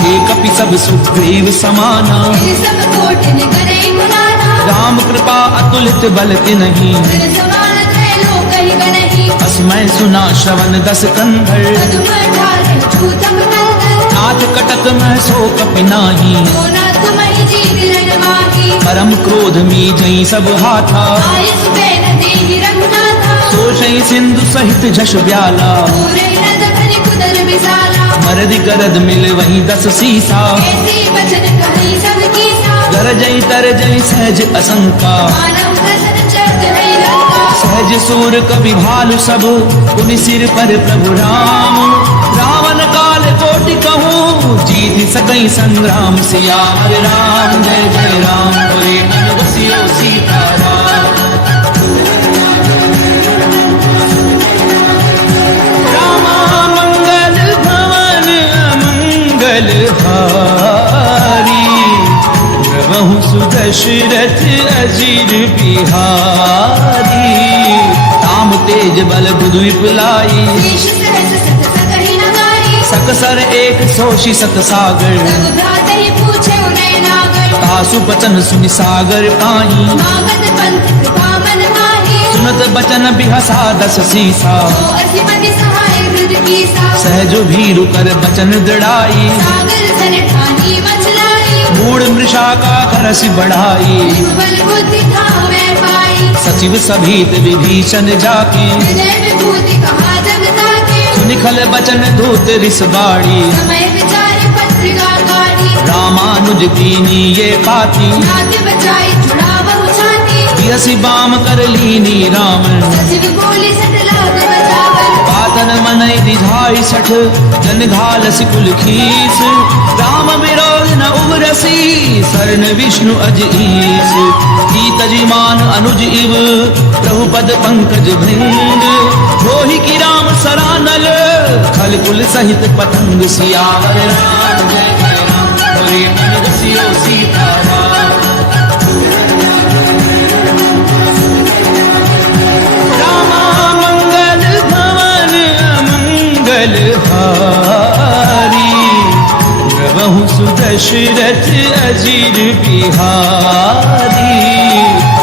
हे कपि सब सुग्रीव समाना, फिर सब कोटिन करे गुनाना। राम कृपा अतुलित बल नहीं। फिर समान त्रैलोक ही बनहि। अस्मै सुना श्रवण दस कंधर, पदुम ढाल छूतम कंदर। नाथ कटक मह सो कपि नाही। सोना तुम्हि जीत रण माही। परम क्रोध मी जई सब हाथा, आयुष बेन देहि रघुनाथा। सोषई सिंधु सहित झष ब्याला। पूरे नद भरि कुदर विशाला। मरद गरद मिल वही दस सीसा, ऐसी वचन कही सब कीसा। गरजई तरजई सहज असंका। मानव दर्शन चरत नहीं लंका। सहज सूर कवि भालु सब, पुनि सिर पर प्रभु राम। रावण काल कोटि कहूँ, जीत सकई संग्राम। सियावर राम जय जय राम, बोले मन रसियो सीताराम। रामा मंगल भवन मंगल हारी, प्रभु सुदशरथ अजीर बिहारी। राम तेज बल बुधु विपुलाई, शेष सहज सत सकहि न गाई। सकसर एक सोषि सत सागर। सब भ्रातहि पूछे उनय नागर। तासु बचन सुनि सागर पाई, मागध पंथ कृपा मन माही। सुनत बचन बिहसा दस सीसा। जो असिमति सहाय हृद कीसा। सहजो भीरु कर बचन दृढ़ाई, सागर सन ठानी मछलाई। मूड मृषा का करसि बढ़ाई। बल बुद्धि थामै पाई। सचिव सभीत विभीषण जाके, हृदय विभूति कहा जग ताके। निखल बचन धूत रिस बाड़ी। समय विचार पत्रिका काढ़ी। रामानुज दीनी ये पाती, नाथ बचाई छुड़ावहु छाती। बियसि बाम कर लीनी राम। सचिव बोले सतलाद बचावन। पातन मन रिझाई सठ, जन घाल सिकुल खीस। राम विरोध न उबरसी, शरण विष्णु अज ईस। तजिमान अनुज इव, प्रभु पद पंकज भृंग। होहि की राम सरानल, खल कुल सहित पतंग। सियावर राम जय जय राम, बोले मन रसियो सीताराम। रामा मंगल भवन मंगल हारी, प्रभु सुदशरथ अजीर बिहारी।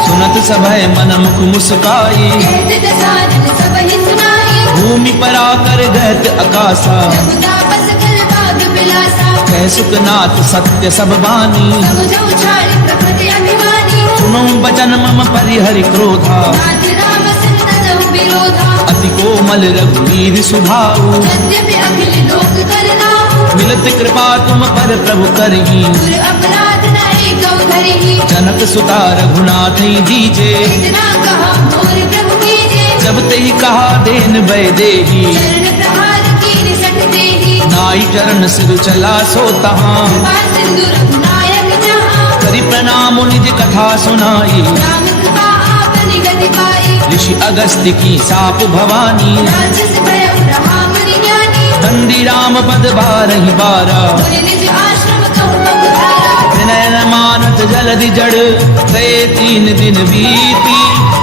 सुनत सभय मन मुख मुस्काई, कहत दसानन सबहि सुनाई। भूमि पर आकर गहत अकासा। जब तापस कर बाग बिलासा। कह सुखनाथ सत्य सब बानी, सब जो छाड़ प्रकृति अभिमानी। सुनो बचन मम परिहरि क्रोधा। नाथ राम सिर तजहु विरोधा। अति कोमल रघुवीर सुभाऊ, यद्यपि अखिल लोक करनाहु। मिलत कृपा तुम पर प्रभु करही। गुर अपराध न एकौ धरिहि। जनक सुता रघुनाथ दीजे, इतना कहा मोर प्रभु कीजे। जब तेहि कहा देन भय देही। चरण प्रहार कीन सठ देहि। नाई चरण सिर चला सो तहाँ, कृपा सिंधु रघुनायक जहाँ। करि प्रणाम निज कथा सुनाई। राम कृपा आपनि गति पाई। ऋषि अगस्त्य की साप भवानी, राजस भयउ रहा मुनि ज्ञानी। दंडी राम पद बारहि बारा। मुनि निज आश्रम कहु बहु धारा। विनय न मानत जन जलधि जड़ गए 3 दिन बीती।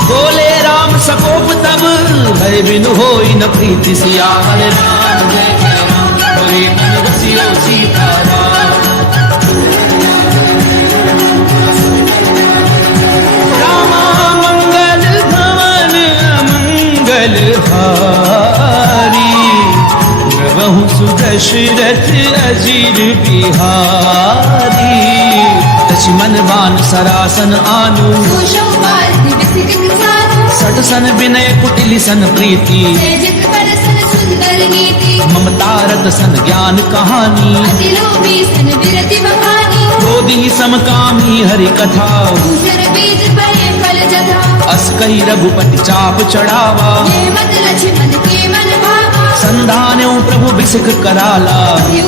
बोले राम सकोप तब भय बिनु होई न प्रीति। सियावर राम जय जय राम बोले मन बसियो सीताराम। रामा मंगल भवन अमंगल हारी। प्रभु सुदशरथ अजीर बिहारी। लक्ष्मण बान सरासन आनु सुषमपाल दिव्य सानु। सठ सन विनय कुटिल सन प्रीति। तेजत परसन सुंदर नीति। ममता रत सन ज्ञान कहानी। अति लोभी सन विरति बखानी। क्रोधी समकामी हरि कथा। दूसर बीज बड़े फल जथा। अस कही रघुपति चाप चढ़ावा। ये मत लक्ष्मण के मन भावा। संधान्यो प्रभु बिसक कराला।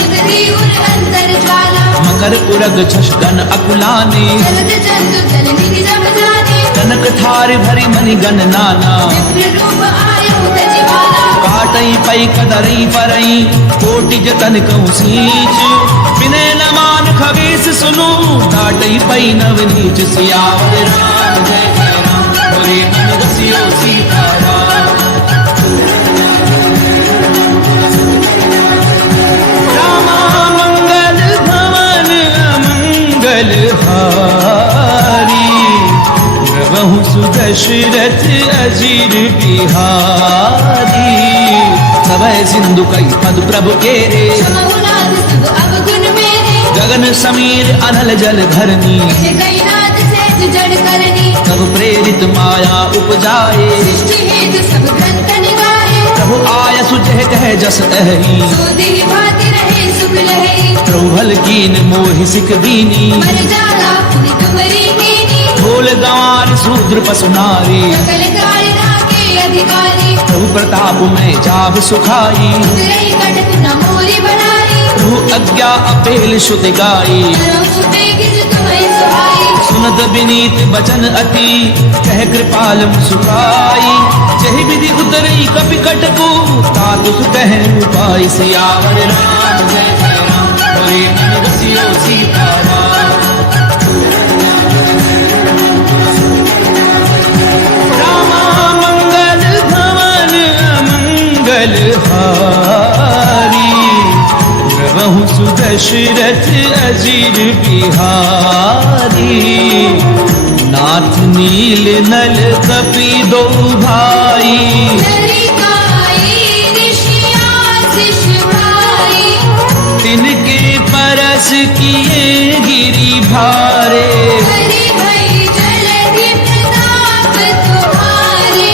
उदरी उर अंतर ज्वाला। मकर उरग छशगन अकुलाने। जलद जंतु जल निधि जब जाने। कनक थार भरी मनि गण नाना। विप्र रूप आयो तजिवाला। काटई पई कदरई परई कोटि जतन कहूँ सींच। विनय न मान खगेश सुनु डाटई पई नवनीच। सियावर राम जय जय राम बोले मन बसियो सीताराम। रामा मंगल भवन अमंगल हारी। प्रभु सुदशरथ अजीर बिहारी। सबय सिंधु कई पद प्रभु केरे। समहुनाथ सब अवगुण मेरे। गगन समीर अनल जल धरनी। कई नाथ सेज जड़ करनी। तब प्रेरित माया उपजाए। सृष्टि हेतु सब ग्रंथ निगाहे। प्रभु आय सुजह कह जस अहि। सो देहि भाति रहे सुख लहे। प्रभु भल कीन मोहि सिख दीनी। मर जाला पुनि तुमरी कीनी। ढोल गंवार शूद्र पशु नारी। सकल कारिणा के अधिकारी। प्रभु प्रताप में जाब सुखाई। उतरई कटक न मोरी बनाई। प्रभु आज्ञा अपेल श्रुति गाई। नरौ सुपे गिज तुम्हें सुहाई। सुनत विनीत बचन अति कह कृपाल मुस्काई। जहि विधि उतरई कपि कटकु तातु कह उपाय। सियावर राम जय जय राम बोले मन बसियो सीताराम। रामा मंगल भवन अमंगल हारी। प्रभु सुदशरथ अजीर बिहारी। नाथ नील नल कपि दो भाई। ललिताई ऋषि आशीष भाई। तिनके परस किए गिरि भारे। हरि भई जलधि प्रताप तुम्हारे।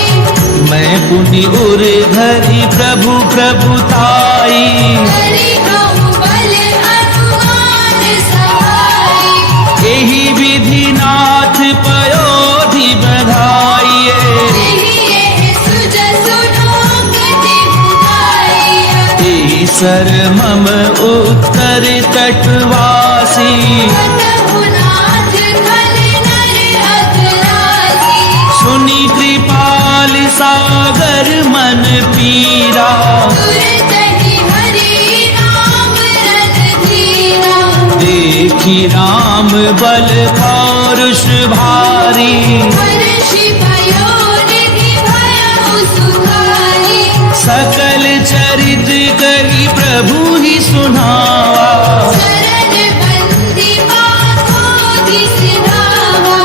मैं पुनि उर धरि प्रभु प्रभुताई। हरि कहु बल हनुमान सहाय। एहि विधि नाथ पयोधि बधाइए। यही सुजसु लोक दिहुआइया। एहि सर मम उत्तर तटवासी। कतहु नाथ खल नर अगरासी। सुनि कृपाल सागर मन पीरा। दुर्दहि हरि नाम रणधीरा। देखि राम बल पौरुष भारी। हर्षि भयो निधि भयउ सुखारी। सकल चरित कही प्रभु ही सुनावा। शरण बंदी बांधो दिसनावा।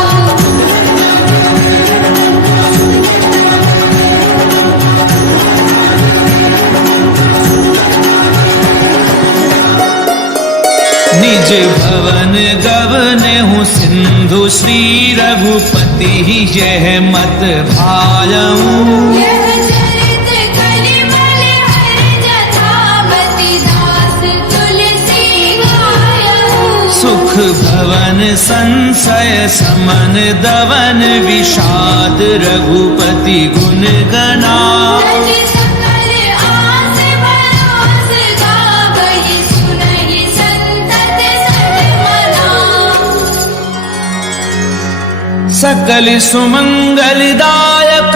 निज भवन गवने हूँ सिंधु श्री रघुपति यह मत भायऊं। यह चरित कलिमल हर जथामति दास तुलसी गायऊ। सुख भवन संशय समन दवन विषाद रघुपति गुण गणा। तज सकल आस भरोस गावहि सुनहि संतत सन्मना। सकल सुमंगलदायक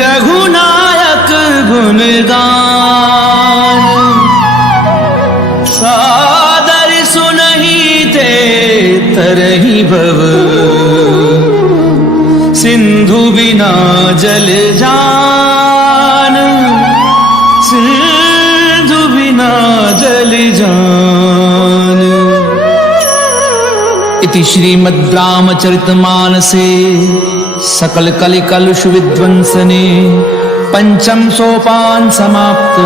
रघुनायक गुणगान। तरही भव सिंधु बिना जल जान सिंधु बिना जल जान। इति श्रीमद् रामचरितमानसे सकल कलि कलुष विध्वंसने पंचम सोपान समाप्त।